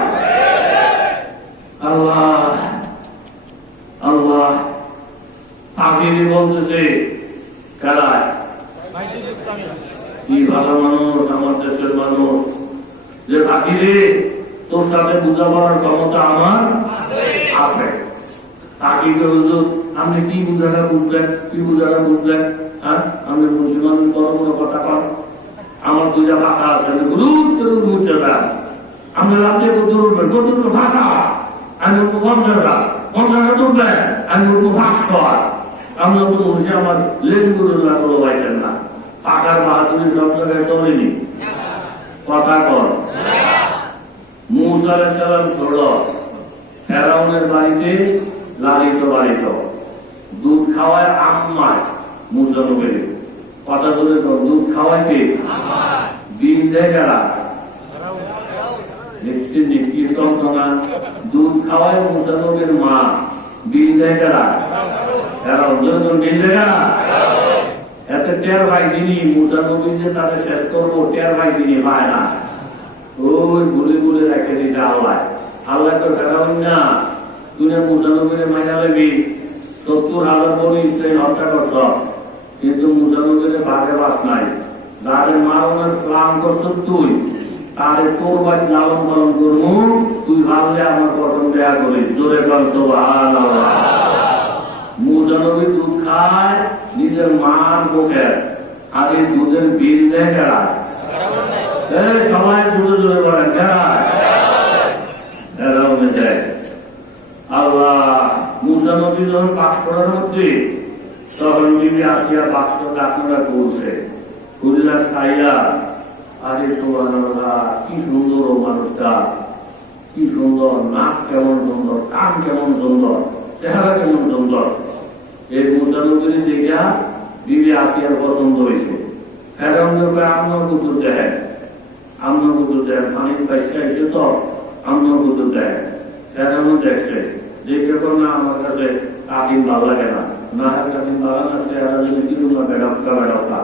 আল্লাহ তাকিয়ে বলতেছে খেলায় কি ভালো মানুষ আমার দেশের মানুষ, যে তাকিয়ে তোর সাথে বুঝা পড়ার ক্ষমতা আমার আছে। তাকিয়ে হুজুর আপনি কি বুঝাটা বুঝলেন, হ্যাঁ আমি মুসলমান বড় বড় কথা কন, আমার দুইটা ভাষা আছে, ঘুরতে যান, আপনি রাজ্যে কত ভাষা, আমি একটু 50টা তুলবেন, আমি একটু 500, আমি একটু বসে আমার লেন করে লাগলো বাইতেন না। পাকার বাহাদুরি সব জায়গায় চলেনি, কথা কর। মুসা আলাইহিস সালাম ছোট ফেরাউনের বাড়িতে লালিত দুধ খাওয়ায় আম্মায় মুসা নবীর কথা বলে, দুধ খাওয়াইতে দিন জায়গারা দেখছেন কি যন্ত্রণা, দুধ খাওয়ায় মুসা নবীর মা, দিন জায়গারা ফেরাউন দিন জায়গারা এত টের ভাই যিনি মুসা নবী যে তাদের শেষ করবো, টের ভাই যিনি পায় না, ওই গুলি রেখে দিয়েছে আল্লাহ তো ফেরাউন না, তুই মুসা নবীরে মাইনা লেবি 70,000 বলি হত্যা করছ, কিন্তু মুসা নবীরে ভাগে বাস নাই, যাদের মারণের প্ল্যান করছ তুই, তাদের তোর বাড়ি লালন পালন করবো, তুই ভাবলে আমার পছন্দ দেয়া করি। জোরে বলছ সুবহানাল্লাহ। মুসা নবী দুধ খায় নিজের মার বুকের, আর এই দুধের বিল দেয় কারা? সবাই জোরে বলেন আল্লাহ। মুসা নবী যখন বাক্সটার মধ্যে, তখন বিবি আসিয়া বাক্সটা আপনারা করছে, খুললা খাইয়া, আরে সুবহানাল্লাহ কি সুন্দর ও মানুষটা, কি সুন্দর, নাক কেমন সুন্দর, কান কেমন সুন্দর, চেহারা কেমন সুন্দর। এই মুসা নবী দেখা বিবি আসিয়ার পছন্দ হয়েছে। ফেরাউনকে আপনার কুকুর দেয়, আপনার কুকুর দেয়, পানির পাশে এসে তো আপনার কুকুর দেয়। ফেরাউন দেখছে, দেখে না আমার কাছে কাকিন ভালো লাগে না, না কাকিন ভালো না, সে কিন্তু না বেড়াপকা বেড়াপকা।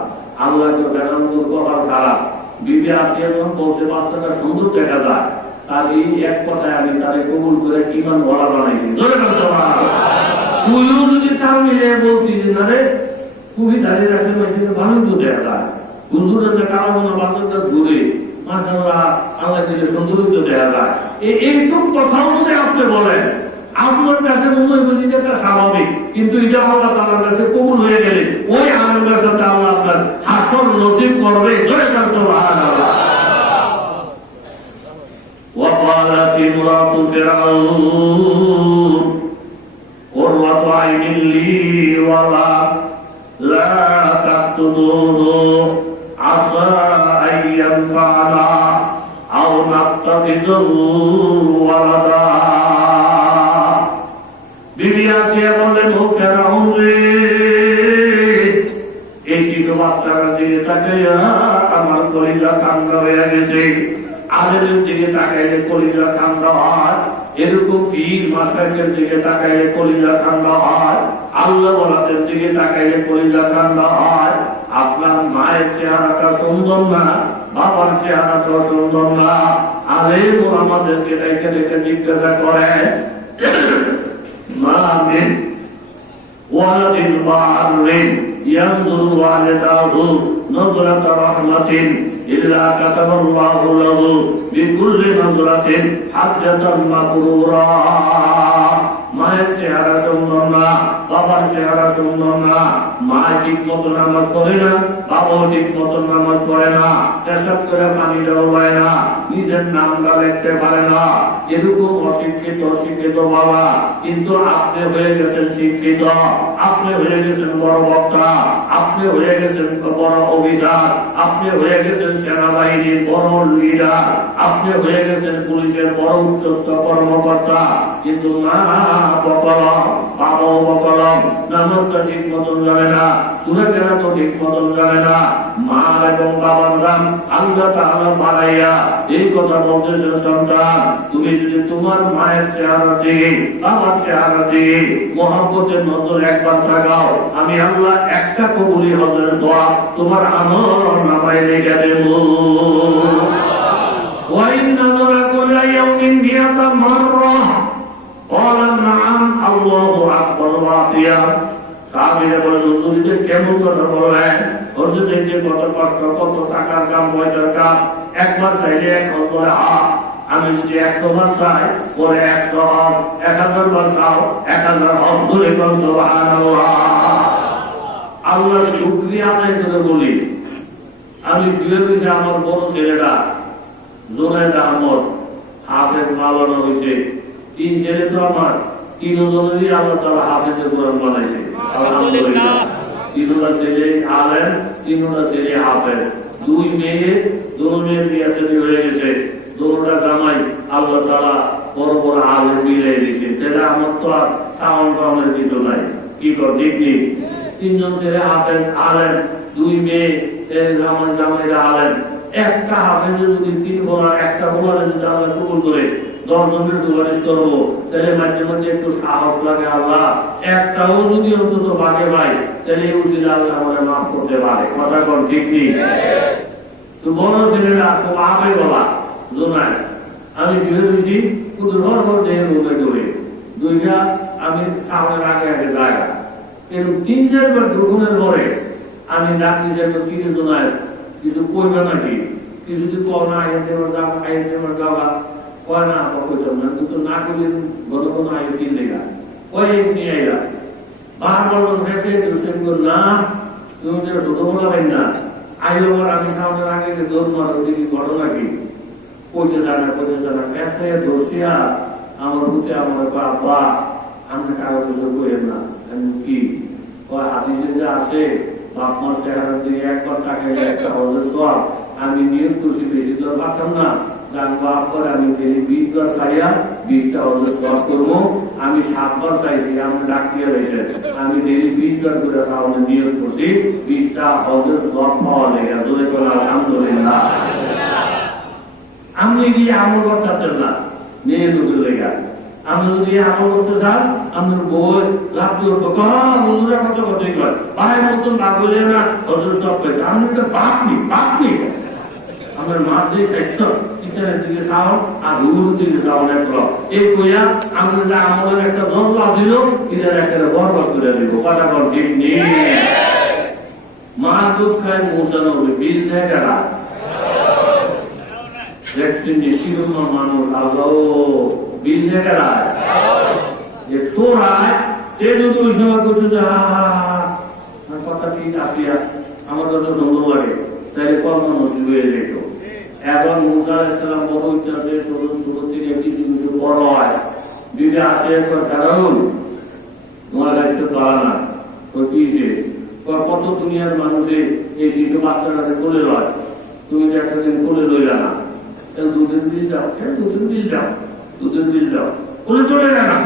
আল্লাহকে ফেরাউন কপাল খারাপ। বিবি আসিয়া যখন পৌঁছে বাচ্চাটা সুন্দর দেখা যায়, তার এই এক কথায় আমি তারে কবুল করে কিমান বলা বানাইছি। তুইও যদি তার মিলে বলতি না রে খুবই দাঁড়িয়ে রাখতে পারছি, ভালো তো দেখা যায়। হুজুরের কারো মনে বাচ্চাটা ঘুরে মাশাআল্লাহ আল্লাহ দিলে সৌন্দর্য দেখা যায়। এইটুক কথাও যদি আপনি বলেন, আপনার কাছে মনে হয় এটা স্বাভাবিক, কিন্তু এটা আল্লাহ তাআলার কাছে কবুল হয়ে গেলে ওই আল্লাহর সাথে আল্লাহ আপনার হাসর নসিব করবে। জয় সুবহানাল্লাহ। وقالت امرأة فرعون قرة عين لي لا تقتلوه عسى أن ينفعنا أو نتخذه ولدا। বিবি আসিয়া বললেন, ও ফেরাউন রে, এই শিশু বাচ্চারা দিকে তাকাইয়া আমার কলিজা ঠান্ডা হয়ে গেছে। আলেমের দিকে তাকাইলে কলিজা ঠান্ডা হয়, এরকম পীর মাশায়েখের দিকে তাকাইলে কলিজা ঠান্ডা হয়, আল্লাহ ওয়ালাদের দিকে তাকাইলে কলিজা ঠান্ডা হয়। আপনার মায়ের চেহারাটা সুন্দর না, বাবার চেহারাটা সুন্দর না। আলেম আমাদেরকে রেখে রেখে জিজ্ঞাসা করে, মা মিন ওয়ালাদিন বাররিন ইয়ানজুরু ওয়ালিদাহু নজরাতা রাহমাতিন ইল্লা কাতাবাল্লাহু লাহু বিকুল্লি নজরাতিন হাজ্জাতান মাবরুরা। মায়ের চেহারা সুন্দর না, বাবার চেহারা সুন্দর না, মা ঠিক মতো নামাজ পড়ে না, বাবাও ঠিক মতো নামাজ পড়ে না, পেশাব করে পানিটাও পায় না, নিজের নামটা লিখতে পারে না, এরকম অশিক্ষিত বাবা। কিন্তু আপনি হয়ে গেছেন শিক্ষিত, আপনি হয়ে গেছেন বড় বক্তা, আপনি হয়ে গেছেন বড় অফিসার, আপনি হয়ে গেছেন সেনাবাহিনীর বড় লিডার, আপনি হয়ে গেছেন পুলিশের বড় উচ্চস্থ কর্মকর্তা, কিন্তু না বকলম, বাবাও বকলম, নামাজটা ঠিক মতন জানে না, সুরাকেরা তো ঠিক মতন জানে না। মা এবং বাবার নাম আল্লাহ তাআলা বাড়াইয়া এই কথা বলতেছে, সন্তান তুমি যদি তোমার মায়ের চেহারা দিকে, বাবার চেহারা দিকে মহব্বতের নজর একবার তাকাও, আমি আল্লাহ একটা কবুলি হজের সওয়াব তোমার আমল নামায় রেখে দেব। وإن نظر كل يوم 100 مرة قال نعم الله أكبر واطيا। সাহাবীরা বলেন, হুজুর এটা কেমন কথা বলেন? হুজুর যে কত কষ্ট, কত টাকার কাম, পয়সার কাম, একবার চাইলে 1 করে আমি যদি 100 বার চাই পরে 100 হব, 1000 বার চাও 1000 হব, বলে সুবহানাল্লাহ। আল্লাহ শুকরিয়া আদায় করে বলি, আমি শুয়ে রয়েছে আমার বড় ছেলেটা জোনায়েদ আহমদ হাফেজ মাওলানা হয়েছে, 3 ছেলে তো আমার, 3 জনেরই আল্লাহ তাআলা হাফেজের কোরআন বানাইছে আলহামদুলিল্লাহ। 3টা ছেলে আলেম, 3টা ছেলে হাফেজ, 2 মেয়ে, 2 মেয়ের বিয়ে শাদী হয়ে গেছে, 2টা জামাই আল্লাহ তাআলা বড় বড় আলেম মিলাই দিয়েছে। তাহলে আমার তো আর সাউন কামের কিছু নাই, কি কর ঠিক নেই। 3 জন ছেলে হাফেজ আলেম, 2 মেয়ে জামাইরা আলেম। একটা হাফেজে যদি 3 বলার, একটা বলারে যদি আল্লাহ কবুল করে 10 জনের সুপারিশ করবো, তাহলে মাঝে মাঝে একটু সাহস লাগে, আল্লাহ একটাও যদি অন্তত বাগে ভাই, তাহলে উচিত আল্লাহ আমাদের মাফ করতে পারে। কথা কর ঠিক নেই। তো বড় ছেলেরা খুব আগে বলা জোনায়, আমি শুয়ে রয়েছি শুধু ঘর দেহে রোদে ডোবে 2টা, আমি সামনের আগে আগে যাই, এরকম 3-4 বার দুগুণের পরে আমি ডাকি যে কিনে জোনায় কিছু কইবে নাকি, কিছু যদি কম না আইতে যাওয়া কয় না কইতাম না, কিন্তু না করলে ঘন ঘন আইতে কিন লেগা কয় নিয়ে আইলা বারবার ফেসে না, তুমি যে ছোট বলাবেন না আইবার আমি সামনের আগে দৌড় মারো দেখি ঘটনা কি কইতে জানা ফেসে দোষিয়া আমার বুঝে আমার বাবা আমি কারো কিছু কইেন না। কি ওই হাদিসে যে আছে বাপ মার চেহারা দিয়ে একবার টাকা একটা হজের সওয়াব, আমি নিয়োগ করছি বেশি তো পারতাম না, জানবো আপনার আমি 20 বার চাইয়া 20টা হজের সওয়াব করবো। আমি 7 বার চাইছি, আমি ডাক দিয়ে রয়েছে, আমি 20 স্বীকার করে সামনে নিয়োগ করছি 20টা হজের সব পাওয়া লেগে জোরে করে আলহামদুলিল্লাহ। আপনি গিয়ে আমল করতেন না নিয়ে ঢুকে লেগে, আপনি যদি আমল করতে চান আপনার বই লাভ করবো বন্ধুরা কত কথাই কয় ভাইয়ের মতন না বলে না হজর সব পেয়েছে। আপনি তো পাকনি আমার মাছ দিয়ে খাইছ কিচেনের দিকে চাও আর গুরুর দিকে চাও একলো এই কইয়া আমাদের যে আমলের একটা যন্ত্র ছিল এদের একটা বরবাদ করে দিব কথা কর ঠিক নেই। মাছ দুধ খায় মৌসানো বিল দেয় কারা দেখছেন যে কিরকম মানুষ আল্লাহ বিল দেয় কারা তোরায় সে যদি ওই সময় করতে কথা ঠিক আসিয়া আমার কাছে সুন্দর লাগে তাহলে কর্ম নষ্ট হয়ে যেত। এখন মুসা আলাইহিসসালাম বড় হইতেছে ছোট ছোট থেকে কিছু কিছু বড় হয় যদি আসে কারণ তোমার দায়িত্ব পাওয়া না তো কিসে কত দুনিয়ার মানুষে এই শিশু বাচ্চাটাকে কোলে লয়, তুমি যে একটা দিন কোলে লইলা না দুধের বিল দাও দুধের বিল দাও কোলে চলে যায় না।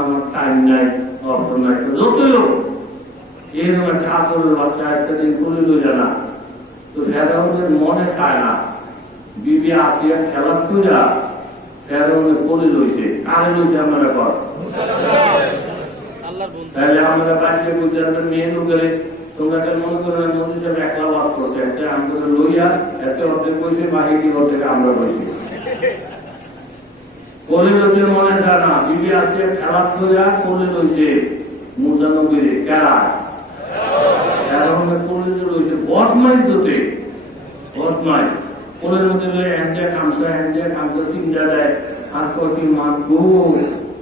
আমার টাইম নাই অর্থ নাই যতই হোক এরকম একটা আদরের বাচ্চা একটা দিন কোলে লইলা না তো ফেরাউনের মনে চায় না বিবি আসিয়া খেলা খুঁজা ফেরাউনের কোলে লইছে কারে লইছে আমরা কর তাহলে আমরা বাচ্চা বুঝতে মেয়ে লোকের তোমরা কেন মনে করো নদী সাহেব একলা বাস করছে একটা আমাদের লইয়া এত অর্ধেক কইছে বাহিনী অর্ধেক আমরা কইছি কোলে লইতে মনে চায় না বিবি আসিয়া খেলা খুঁজা কোলে লইছে মুসা নবীরে কেরা ফেরাউনের কোলে লইছে বদমাইশ দতে বদমাইশ কোলের মধ্যে একটা কামসা চিন্তা দেয় আর কটি মাগো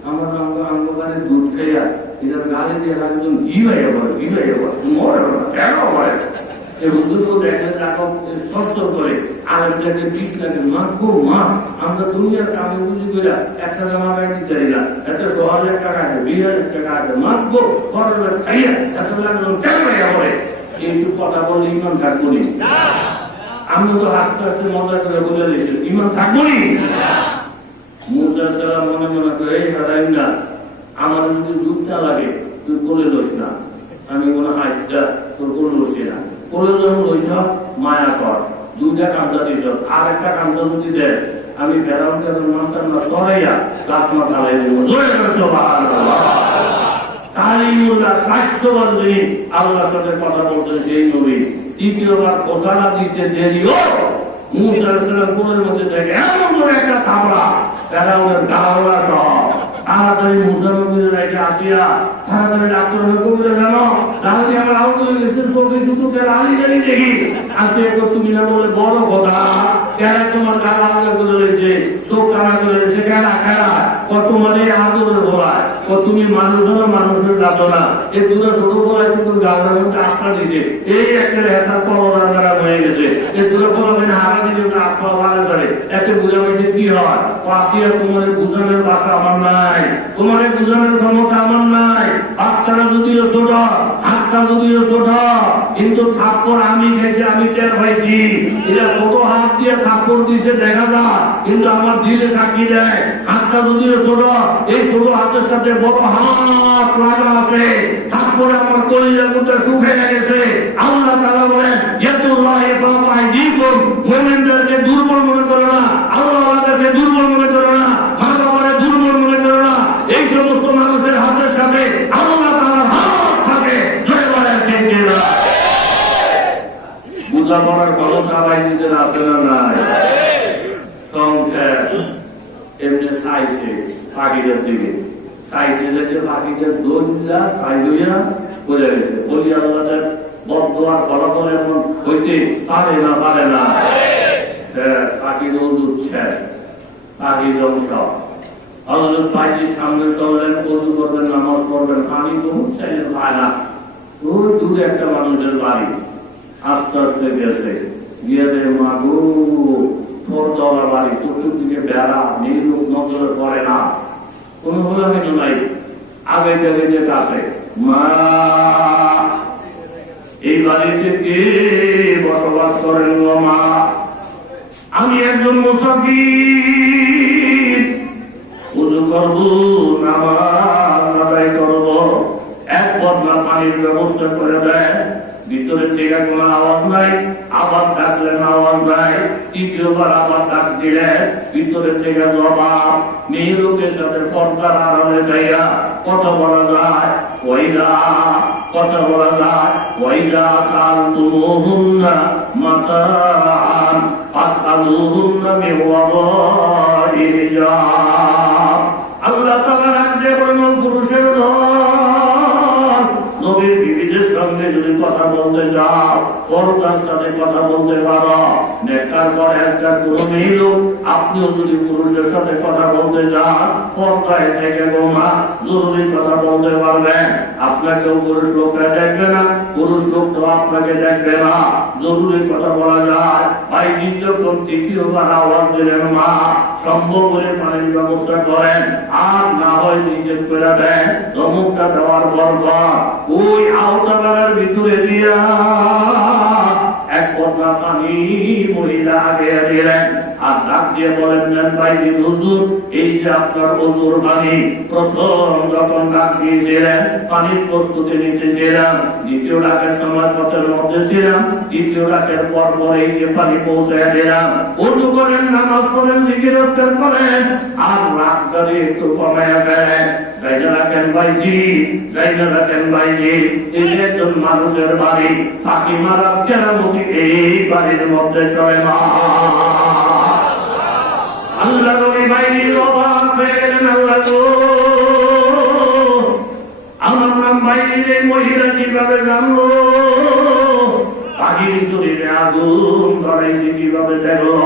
আমার অঙ্গকারে দুধ খাইয়া এদের গালে দিয়ে একজন ঘি হয়ে বলে কেন বলে সে হুজুর বলতে একটা টাকা স্পষ্ট করে আর একটাকে ঠিক লাগে মাগো মা আমরা দুনিয়ার কামে বুঝি করে একটা জামা প্যান্ট চাই না একটা শহরে টাকা আছে 20,000 টাকা আছে মাগো পরে খাইয়া এত লাগলো কেন বলে এইসব কথা বলে ইমান থাকবো নি আমি তো আস্তে আস্তে মজা করে বলে দিয়েছি ইমান থাকবো নি। মুসা সালাম মনে মনে করে হারাই না আমার যদি দুধটা লাগে তুই কোলে লইস না আমি কোনো হাইটটা তোর কোলে লইছি না কোলে যখন লইস মায়া কর দুইটা কামসা দিস আর একটা কামসা যদি দেয় আমি ফেরাউনকে মাস্টার না তরাইয়া লাসমা চালাই দেবো কালিমুল্লাহ শাশ্বত আল্লাহর সাথে কথা বলতে সেই নবী দ্বিতীয়বার ঘোষণা দিতে দেরিও মুসা আলাইহিস সালাম কোলের মধ্যে থেকে এমন করে একটা থামলা ফেরাউনের গাওয়া সহ তাড়াতাড়ি মুসা নবীর রেখে আসিয়া তাড়াতাড়ি ডাক্তার হয়ে জানো তাহলে আমার আউট হয়ে গেছে চোখে শুধু আলি জানি দেখি আজকে একটু তুমি না বলে বড় কথা কেন তোমার গাল আলাদা করে রয়েছে চোখ টানা করে রয়েছে খেলা কত মানে আদরের ভোলায় তুমি মানুষ হলো মানুষের যাত না এই দুটো ছোট ভোলায় কিন্তু গালের মধ্যে আস্থা দিছে এই একটা হেতার কলরা হয়ে গেছে এই দুটো কলমের হারা দিলে আত্মা ভালো করে এতে বুঝামেছে কি হয় আসিয়া তোমার বুঝানোর ভাষা আমার নাই, তোমার বুঝানোর ক্ষমতা আমার নাই। বাচ্চারা যদিও ছোট, হাতটা যদিও ছোট, কিন্তু থাপ্পড় আমি খেয়েছি, আমি টের পাইছি। এরা ছোট হাত দিয়ে থাপ্পড় দিছে দেখা যায়, কিন্তু আমার দিলে সাক্ষী দেয়। হাতটা যদিও ছোট, এই ছোট হাতের সাথে বড় হাত লাগা আছে। থাপ্পড়ে আমার কলিজার মধ্যে শুকিয়ে গেছে। আল্লাহ তাআলা বলেন ইয়াতুল্লাহি ফাওকা আইদিকুম, মুমিনদেরকে দুর্বল মনে করো না, আল্লাহ আমাদেরকে দুর্বল মনে করো না, মা বাবারে দুর্বল মনে করো না। এই সমস্ত মানুষের হাতের সাথে আল্লাহ তাআলার হাত থাকে। জয় বলেন কে কে না বুঝা পড়ার ক্ষমতা বাইরে আছে না নাই? সংখ্যা এমনি চাইছে পাখিদের দিকে চাইতে যেতে পাখিদের দৌড়া চাই হইয়া বোঝা গেছে। বলি আল্লাহ বদদোয়ার ফলাফল এমন হইতে পারে না পাখির ওজুর শেষ, পাখির ধ্বংস। আল্লাহ পাখির সামনে চললেন, ওজু করবেন, নামাজ পড়বেন, পানি বহুত চাইলে পায় না। ওই দূরে একটা মানুষের বাড়ি, আস্তে আস্তে গেছে, গিয়ে দেয় মাগু ফোরতলা বাড়ি, চতুর্দিকে বেড়া, নীল নজরে পড়ে না, কোনো হোলামিন নাই। আগে গেলে যে কাছে মা এই বাড়িতে কে বসবাস করেন গো মা? আমি একজন মুসাফির, ওযু করব, নামাজ আদায় করব, পানির ব্যবস্থা করে দেন। ভিতরের থেকে কোনো আওয়াজ নাই, আবার ডাকলেন আওয়াজ নাই, তৃতীয়বার আবার ডাক দিলেন, ভিতরের থেকে জবাব। মেয়ে লোকের সাথে পর্দার আড়ালে যাইয়া কথা বলা যায়, ওইরা কথা বলা যায়, ওইরা সালতুমুহুন্না মাতাআন ফাসআলুহুন্না মিন ওয়ারাই হিজাব। আল্লাহ তাআলা রাজ্যে বলেন পুরুষের নবীর বিবিদের সঙ্গে যদি কথা বলতে যাও, পর্দার সাথে কথা বলতে পারো। নেককার পরহেজগার কোনো মেয়ে লোক আপনিও যদি পুরুষের সাথে কথা বলতে যান, পর্দায় থেকে গোমা জরুরি কথা বলতে পারবেন। আপনাকেও পুরুষ লোকরা দেখবে না, পুরুষ লোক তো আপনাকে দেখবে না, জরুরি কথা বলা যায়। ভাই যখন তৃতীয়বার আওয়াজ দিলেন মা, সম্ভব হলে পানির ব্যবস্থা করেন, আর না হয় নিষেধ করে দেন। ধমকটা দেওয়ার পর ওই আওতাগার ভিতরে দিয়া এক পর্দা পানি মহিলা আগে দিলেন, আর ডাক দিয়ে বলেন দেন ভাইজি হুজুর, এই যে আপনার ওজুর পানি। প্রথম যখন ডাক দিয়েছিলেন পানির প্রস্তুতি নিতেছিলাম, দ্বিতীয় ডাকের সময় পথের মধ্যে ছিলাম, তৃতীয় ডাকের পর পর এই যে পানি পৌঁছায় দিলাম। ওজু করেন, নামাজ পড়েন, জিকির করেন, আর রাগদারি একটু কমাইয়া ফেলেন। জায়গা রাখেন ভাইজি, জায়গা রাখেন ভাইজি। এই একজন মানুষের বাড়ি ফাঁকি মারা কেরামতি এই বাড়ির মধ্যে চলে না। আল্লাহ নবী ভাইজি অবাক হয়ে গেলেন, আল্লাহ গো, আমার নাম ভাইজি, এই মহিলা কিভাবে জানলো? পাখির শরীরে আগুন ধরাইছে কিভাবে দেখলো?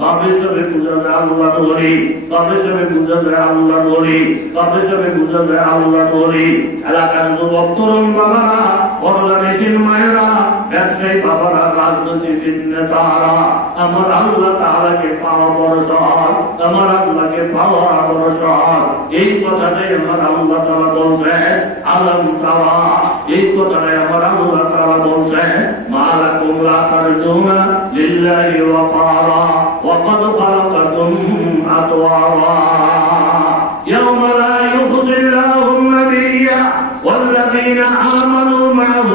বাপের সবে বুঝা যায় আল্লাহ বলি, বাপের সবে বুঝা যায় আল্লাহ বলি, বাপের সবে বুঝা যায় আল্লাহ বলি। এলাকার যুবক তরুণ বাবারা, বড়রা মেশিন মায়েরা, ব্যবসায়ী বাবারা, রাজনৈতিক নেতারা, আমার আল্লাহ তাআলাকে পাওয়া বড় সহজ, আমার আল্লাহকে পাওয়া বড় সহজ। এই কথাটাই আমার আল্লাহ তাআলা বলছেন, আলম তাআলা, এই কথাটাই আমার আল্লাহ তাআলা বলছেন, মালাকুম লা তারজুনা লিল্লাহি ওয়াকারা وقد خلقكم أطوارا يوم لا يخزي الله النبي والذين آمنوا معه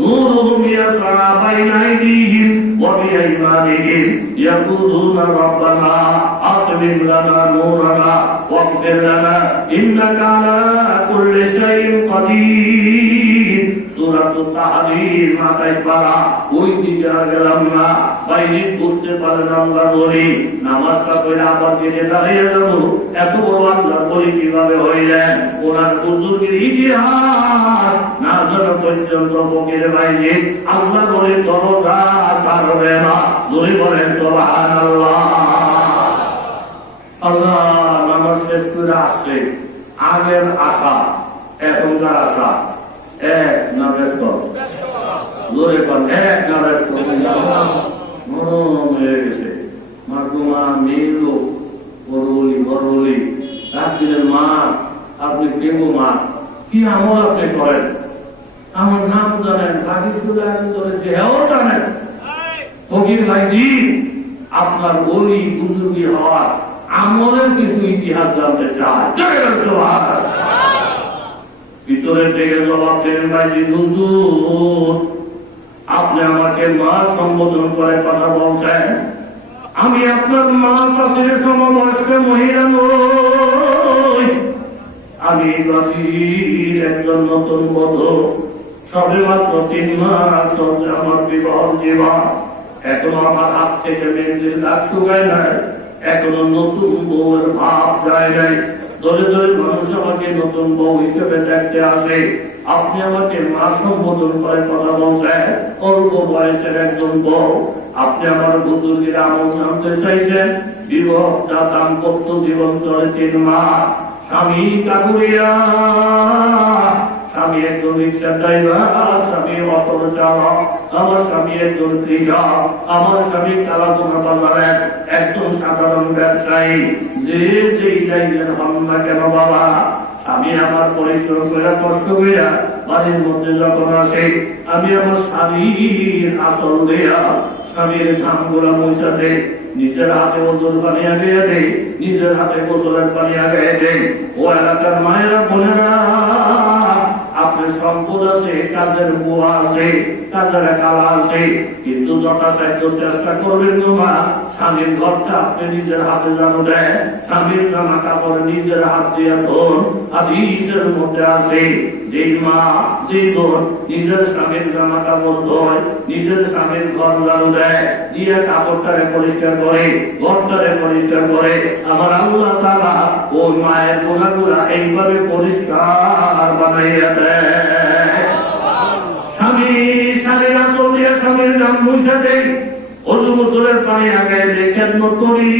نورهم يسعى بين أيديهم وبأيمانهم يقولون ربنا أتمم لنا نورنا واغفر لنا إنك على كل شيء قدير। সূরাতুত তাহরীম ২৮ পারা। ওই দিকে আর গেলাম না, বাইরে বুঝতে পারেন আল্লাহ বলি, নামাজটা পড়ে আবার দিনে দাঁড়িয়ে যাবো। এত বড় আল্লাহ বলি কিভাবে হইলেন? ওনার বুজুর্গের ইতিহাস না জানা পর্যন্ত ফকির বাইরে আল্লাহ বলে দরজা পারবে না। বলে বলেন সুবহানাল্লাহ। আল্লাহ নামাজ শেষ করে আসছে, আগের আশা এখনকার আশা এক না ব্যস্ত? জোরে কর, এক না ব্যস্ত? মরম হয়ে গেছে। মাগুমা মেয়ে লোক, বড়লি বড়লি, রাত্রির মা, আপনি কেমন মা, কি আমল আপনি করেন? আমার নাম জানেন, কাজী সুদান করেছে, হেও জানেন। ফকির ভাইজি, আপনার বলি বুজুর্গি হওয়ার আমলের কিছু ইতিহাস জানতে চায়। ভিতরে থেকে জবাব দেন ভাইজি হুজুর, আপনি আমাকে মা সম্বোধন করে কথা বলছেন, আমি আপনার মা শাশুড়ির সমবয়স্ক মহিলা নই, আমি বাড়ির একজন নতুন বধূ, সবে মাত্র ৩ মাস চলছে আমার বিবাহ জীবন। এখনো আমার হাত থেকে মেহেন্দির দাগ শুকায় নাই, এখনো নতুন বউয়ের ভাব যায় নাই। দলে দলে মানুষ আমাকে নতুন বউ হিসেবে দেখতে আসে, আপনি আমাকে মা সম্বোধন করে কথা বলছেন, অল্প বয়সের একজন বউ। আপনি আমার বুজুর্গের আমল জানতে চাইছেন। বিবাহটা দাম্পত্য জীবন চলে ৩ মাস। স্বামী কাকুরিয়া, স্বামী একজন রিক্সা ড্রাইভার, স্বামী অটো চালক, আমার স্বামী একজন কৃষক, আমার স্বামী কালাদোনা বাজারের একজন সাধারণ ব্যবসায়ী। যে যেই লাইনের হন না কেন বাবা, আমি আমার পরিশ্রম করে কষ্ট করিয়া বাড়ির মধ্যে যখন আসে, আমি আমার স্বামীর আসল দেয়া, স্বামীর ধান গোলা মশা দেয়, নিজের হাতে ওজোর পানি আগে দেয়, নিজের হাতে গোসলের পানি আগে দেয়। ও এলাকার মায়েরা বোনেরা, কাজের বুয়া আছে, কাজের কালা আছে, কিন্তু যথাসাধ্য চেষ্টা করবেন তোমা স্বামীর ঘরটা আপনি নিজের হাতে জানো দেয়, স্বামীর জামা কাপড় নিজের হাত দিয়ে ধন। হাদিসের মধ্যে আছে যেই মা যেই বোন নিজের স্বামীর জামা কাপড় ধোয়, নিজের স্বামীর ঘর জানো দেয়, দিয়ে কাপড়টারে পরিষ্কার করে, ঘরটারে পরিষ্কার করে, আমার আল্লাহ তাআলা ওই মায়ের গোলাগুলা এইভাবে পরিষ্কার বানাইয়া দেয়। স্বামী স্বামীর আসল দিয়ে স্বামীর নাম মুছে দেয়, অজু গোসলের পানি আগে খেদমত করি।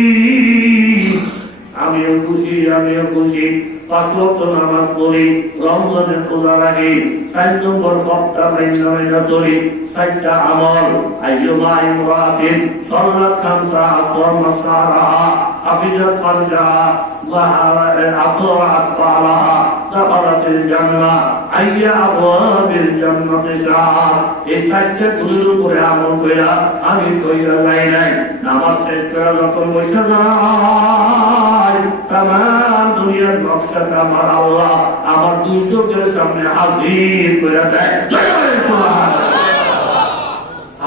আমিও খুশি, আমিও খুশি। 5 ওয়াক্ত নামাজ পড়ি, রমজানের রোজা রাখি, 4 নম্বর সপ্তাহ মাইনা চলি, 4টা আমল। আইয়ুমা ইমরাতিন সাল্লাত খামসা আসওয়ামা সারাহা হাফিজাত ফারজাহা ওয়া আতরাত ফালাহা দাখালাতিল জান্নাহ আইয়া আবওয়াবিল জান্নাতি শাআ। এই 4টা গুলোর উপরে আমল কইরা আমি কইরা যাই নাই, নামাজ শেষ করে যখন বসে যাই তামাম দুনিয়ার নকশাটা আমার আল্লাহ আমার 2 চোখের সামনে হাজির করে দেয়।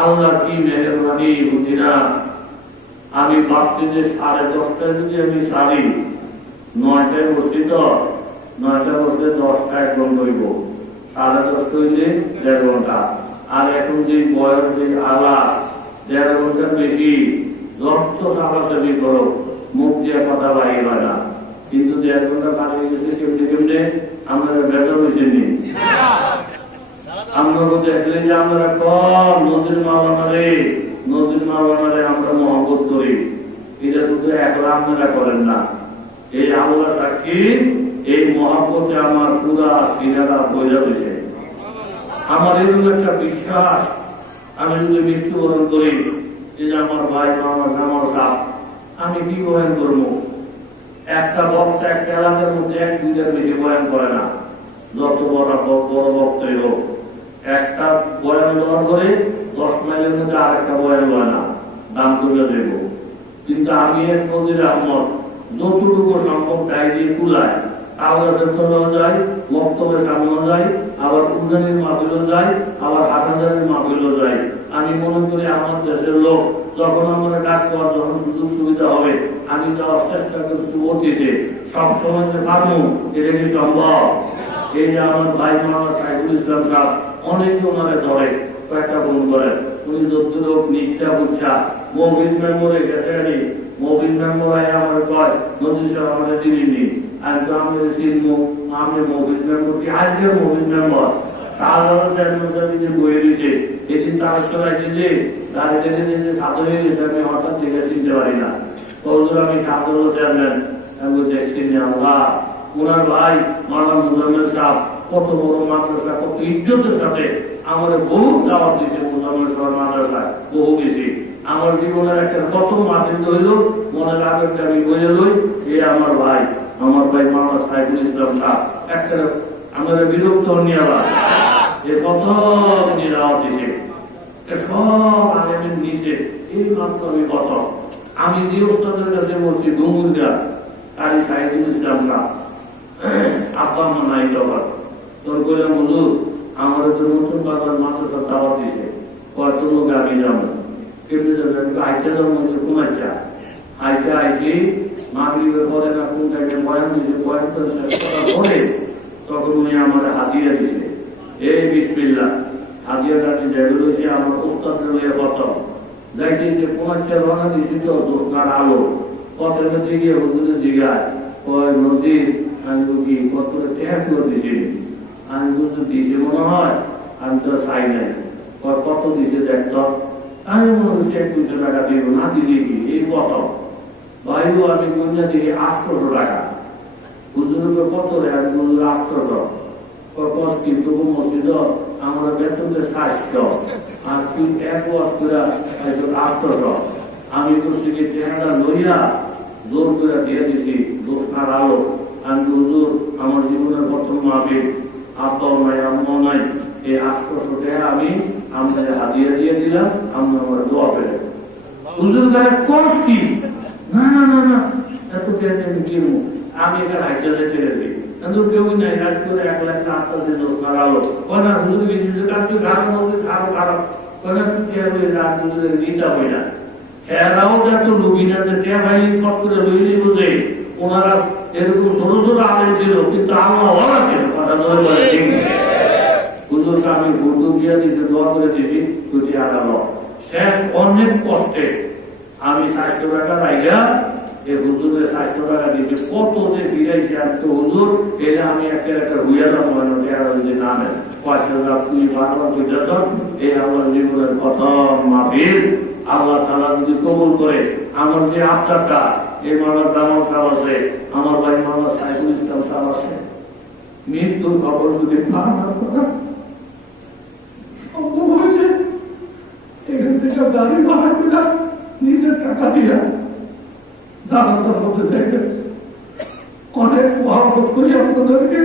আল্লাহ কি মেহেরবানি বুঝি না। আমি ভাবছি যে 10:30 যদি আমি সারি, 9টায় বসি, তো 9টায় বসলে 10টা 1 ঘন্টা হইব, 10:30 হইলে 1.5 ঘন্টা। আর এখন যে বয়স যে আলা 1.5 ঘন্টার বেশি, যত চাপাচাপি করো মুখ দিয়ে কথা বাইরে হয় না। কিন্তু 1.5 ঘন্টা পাঠিয়ে গেছে কেমনে কেমনে আমরা বেতন হয়েছে নি। আমরা দেখলে যে আমরা কম নদীর মাওলানারে, নদীর মাওলানারে আমরা মহব্বত করি, এটা শুধু একলা আপনারা করেন না। এই আল্লাহ সাক্ষী, এই মহব্বতে আমার পুরা সিনারা বইয়া রয়েছে। আমার এরকম একটা বিশ্বাস, আমি যদি মৃত্যুবরণ করি, যে আমার ভাই আমার সাপ, আমি কি বয়ান করবো? একটা বক্তা একটা এলাকার মধ্যে 1-2টার বেশি বয়ান করে না, যত বড় বক্তই হোক। একটা বয়ান দেওয়ার পরে 10 মাইলের মধ্যে আরেকটা বয়ান হয় না, দাম করে দেব। কিন্তু আমি এক নজির আহমদ যতটুকু সম্ভব গাই দিয়ে কুলায়, কাগজের তলেও যাই, বক্তব্যের সামনেও যাই, আবার উদ্যানের মাহফিলও যাই, আবার হাটাজারের মাহফিলও যাই। আমি মনে করি আমার দেশের লোক যখন আমরা কাজ করার যখন সুযোগ সুবিধা হবে, আমি যাওয়ার চেষ্টা করছি অতীতে, সবসময় যে পারবো, এটা কি সম্ভব? এই যে আমার ভাই মোহাম্মদ সাইফুল ইসলাম সাহেব, অনেকে ওনারে ধরে, কয়েকটা ফোন করে, উনি যত লোক নিচ্ছা বুচ্ছা মোবিল মেম্বরে গেছে, মোবিল মেম্বর আমার কয় নদী সাহেব আমাদের চিনি, আর তো আমি চিনবো, আমি মোবিল মেম্বর কি আজকের মোবিল মেম্বর বয়ে দিছে। এদিন তার সবাই যে গাড়িতে সাধু হয়ে গেছে, আমি হঠাৎ দেখে চিনতে পারি না। আমি সাধু চেয়ারম্যান, আমি দেখছি আল্লাহ, ওনার ভাই মাওলানা মুজাম্মেল সাহেব কত বড় মাদ্রাসা, কত ইজ্জতের সাথে আমাদের বহু দাওয়াত দিয়েছে। মুজাম্মেল সাহেব মাদ্রাসায় বহু বেশি। আমার জীবনের একটা প্রথম মাতৃত্ব হইল, মনের আবেগটা আমি বলে লই, এ আমার ভাই মাওলানা সাইফুল ইসলাম সাহেব। একটা আমাদের বিরক্ত নিয়ালা এ কত দাওয়াত দিয়েছে, সব আলেমের নিচে এই মাত্র আমি কত। আমি যে ওস্তাদের কাছে বলছি ডুমুরগা কারি সাইফুল ইসলাম সাহেব, আব্বা মা নাই তখন তোর করে বলু আমার তো নতুন বাবার মাদ্রাসা দাওয়াত দিছে, কত লোক আমি যাবো, কেমনি যাবে? আইতে যাবো কুমাচ্ছা, আইতে আইছি মাগরিবের পরে না কোন টাইমে বয়ান দিছে, বয়ান তো শেষ করার পরে তখন উনি আমার হাদিয়া দিছে, এই বিসমিল্লাহ হাদিয়া কাছে যেগুলো রয়েছে আমার উস্তাদের লইয়া কত যাইতে যে কুমাচ্ছা রওনা দিছি, তো দোষকার আলো পথের মধ্যে গিয়ে হুজুরে জিগায়, কয় নজির আমি কি কত ত্যাগ করে দিছি? আমি বুঝতে দিছে মনে হয়, আমি তো চাই নাই। কত দিছে দেখত, আমি মনে হচ্ছে 100 টাকা দিব, না দিদি কি এই কত ভাইও আমি কন্যা দিই 800 টাকা। হুজুরকে কত রে? আমি হুজুর 800। কষ্ট কিন্তু মসজিদ আমরা বেতনের 700, আর তুই 1 ওয়াজ করে 800। আমি করছি যে চেহারা লইয়া জোর করে দিয়ে দিছি, দোষকার আলো। আমি হুজুর আমার জীবনের প্রথম মাহফিল, আব্বাও নাই আম্মাও নাই, এই 800 টাকা আমি আপনাদের হাদিয়া দিয়ে দিলাম, আমরা আমার দোয়া পেলে। হুজুর তারা কষ্ট কি? না না না না, এত আমি কিনবো, আমি এখানে হাইতে যেতে গেছি, কিন্তু কেউ নাই, রাজ করে 1 লাখ আত্মা দিয়ে দোষ মারালো না হুজুর কিছু কাজ খারাপ মধ্যে খারাপ খারাপ না তুই রাত হুজুরের নিতা হই না এরাও যত লোভী না যে কে ভাই ফট করে লইলি বুঝে ওনারা এরকম ছোট ছোট আলে ছিল কিন্তু আল্লাহ ওরা ছিল কথা ধরে বলে ঠিক হুজুরকে আমি ভুটু দিয়ে দিয়েছি দোয়া করে দিয়েছি তুই আগালো শেষ অনেক কষ্টে আমি 700 টাকা রাইগা এই হুজুরের 700 টাকা দিয়েছি কত যে ফিরাইছি আমি তো হুজুর এলে আমি একটা হইয়া যাবো যদি না নেন 5,000 তুই বারবার বুঝেছ এই আমার জীবনের প্রথম মাহফিল আল্লাহ তাআলা যদি কবুল করে আমার যে আত্মাটা এই মাওলানা জামাল সাহেব আছে আমার ভাই মাওলানা সাইফুল ইসলাম সাহেব আছে মৃত্যুর খবর যদি ফানা করা এখান থেকে গাড়ি ভাড়া করে নিজের টাকা দিয়া জানাজার মধ্যে দেখে অনেক মহব্বত করি আপনাদেরকে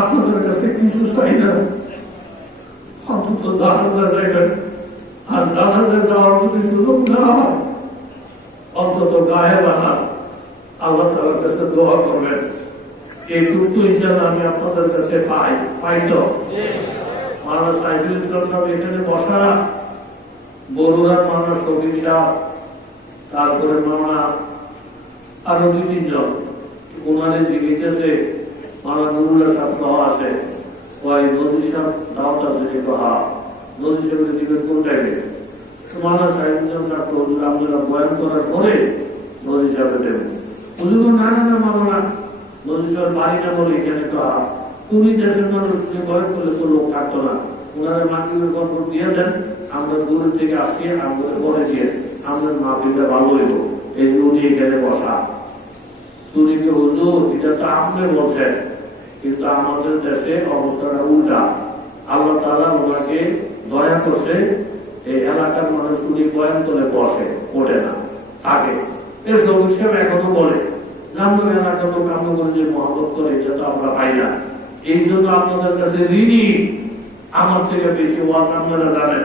আপনাদের কাছে কিছু চাই না অন্তত জানাজা যাইবেন আর জানাজা যাওয়ার যদি সুযোগ না হয় অন্তত গায়ে বানা আল্লাহ তাআলার কাছে দোয়া করবেন এই টুকু হিসাবে আমি আপনাদের কাছে পাই তো মাওলানা সাইফুল ইসলাম সাহেব এখানে বসা বরুড়ার মাওলানা শফিক সাহেব তারপরে মাওলানা আরো 2-3 জন ওনাদের জিজ্ঞেসে মাওলানা নুরুল্লাহ সাহেব সহ আছে ওই নজরুল সাহেব দাওয়াত আছে নজরুল সাহেবের জিজ্ঞেস কোনটাকে মাওলানা সাইফুল ইসলাম সাহেব তো হুজুর আমরা বয়ান করার পরে নজরুল সাহেবের দেব হুজুর না মাওলানা নজরুল সাহেবের বাড়ি না বলে এখানে তো তুমি দেশের মানুষ বয়ান করলে তো লোক থাকতো না ওনারা মাটির গল্প দিয়ে দেন আমরা দূর থেকে আসি আমাদের পরে দিয়ে আমরা মাহফিলটা ভালো হইব এই যে উনি এখানে বসা তুমি কি হুজুর এটা তো আপনি বলছেন কিন্তু আমাদের দেশে অবস্থাটা উল্টা আল্লাহ তাআলা ওনাকে দয়া করছে এই এলাকার মানুষ উনি বয়ান তোলে বসে ওঠে না থাকে এই সব হিসেবে এখনো বলে আমরা এলাকার লোক আমরা বলি যে মহব্বত করে এটা তো আমরা পাই না এই জন্য আপনাদের কাছে ঋণী আমার থেকে বেশি ওয়াজ আপনারা জানেন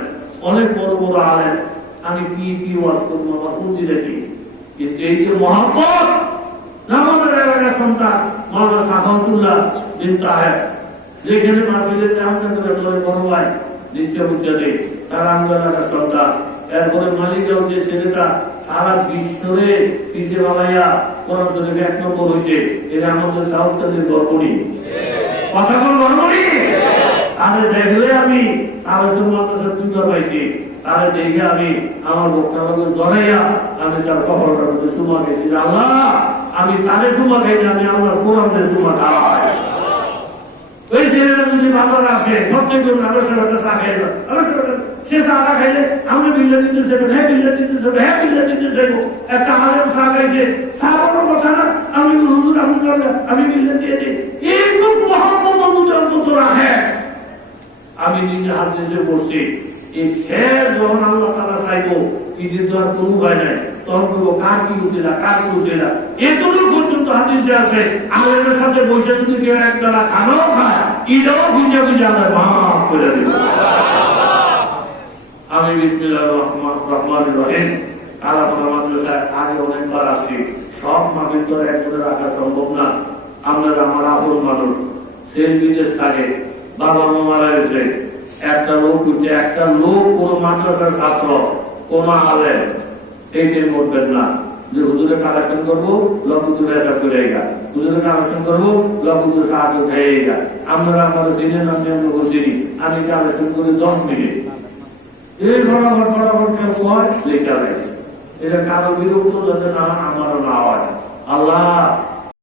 অনেক বড় বড় আলেন আমি কি ওয়াজ করবো আমার পুঁজি দেখি কিন্তু এই যে মহব্বত আমাদের এলাকার সন্তান মাওলানা সাখাওয়াতুল্লাহ বিন তাহের যেখানে মাহফিলে আমাদের করে বড় ভাই নিচে উচ্চে দেয় তারা আমাদের এলাকার সন্তান এরপরে মালিকরাও যে ছেলেটা সারা বিশ্বরে পিছিয়ে বালাইয়া কোরআন শরীফে 1 নম্বর হয়েছে এটা আমাদের দাউদদের গর্বণী কথা কোন গর্বণী আরে দেখলে আমি আলোচনা মাদ্রাসার দুইবার পাইছি তারে দেখে আমি আমার বক্তব্য জড়াইয়া আমি তার কবরের মধ্যে সুমা গেছি আল্লাহ আমি তারে সুমা খাই না আমি আমার কোরআনের সুমা খাওয়াই ওই ছেলেটা যদি ভালো আসে প্রত্যেক জন আলোচনাটা চা খাইল সে চাটা খাইলে আমি বিল্লা দিতে চাইবো হ্যাঁ বিল্লা দিতে চাইবো হ্যাঁ বিল্লা দিতে চাইবো একটা আলেম চা খাইছে চা বড় কথা না আমি হুজুর আমি বিল্লা দিয়ে দিই এইটুক মহব্বত যদি অন্তত রাখে আমি নিজে হাত নিজে বসছি এই শেষ যখন আল্লাহ তাআলা চাইবো ঈদের তো আর কোনো উপায় নাই তখন করবো কার কি উচিলা কার কি উচিলা এতটুকু পর্যন্ত হাদিসে আছে আলেমের সাথে বসে যদি কেউ একবেলা খানাও খায় ঈদও খুঁজে খুঁজে আল্লাহ মাফ করে দিল আমি বিসমিল্লাহির রহমানির রহিম আলাদা মাদ্রাসায় আগে অনেকবার আসছি সব মাহফিল তো একবারে রাখা সম্ভব না আপনারা আমার আপন মানুষ সেই বিদেশ থাকে বাবা মা মারা গেছে একটা লোক কোন মাদ্রাসার ছাত্র কোন আলেম এইটাই বলবেন না যে হুজুরে কালেকশন করবো লকুজুর হিসাব করে হুজুরে কালেকশন করবো লকুজুর সাহায্য খেয়ে আমরা আমাদের দিনের নামে আমরা বলছি আমি কালেকশন করি 10 মিনিট এই ফটাফট কেউ লেখা এটা কারো বিরক্ত যাতে না আমারও না হয় আল্লাহ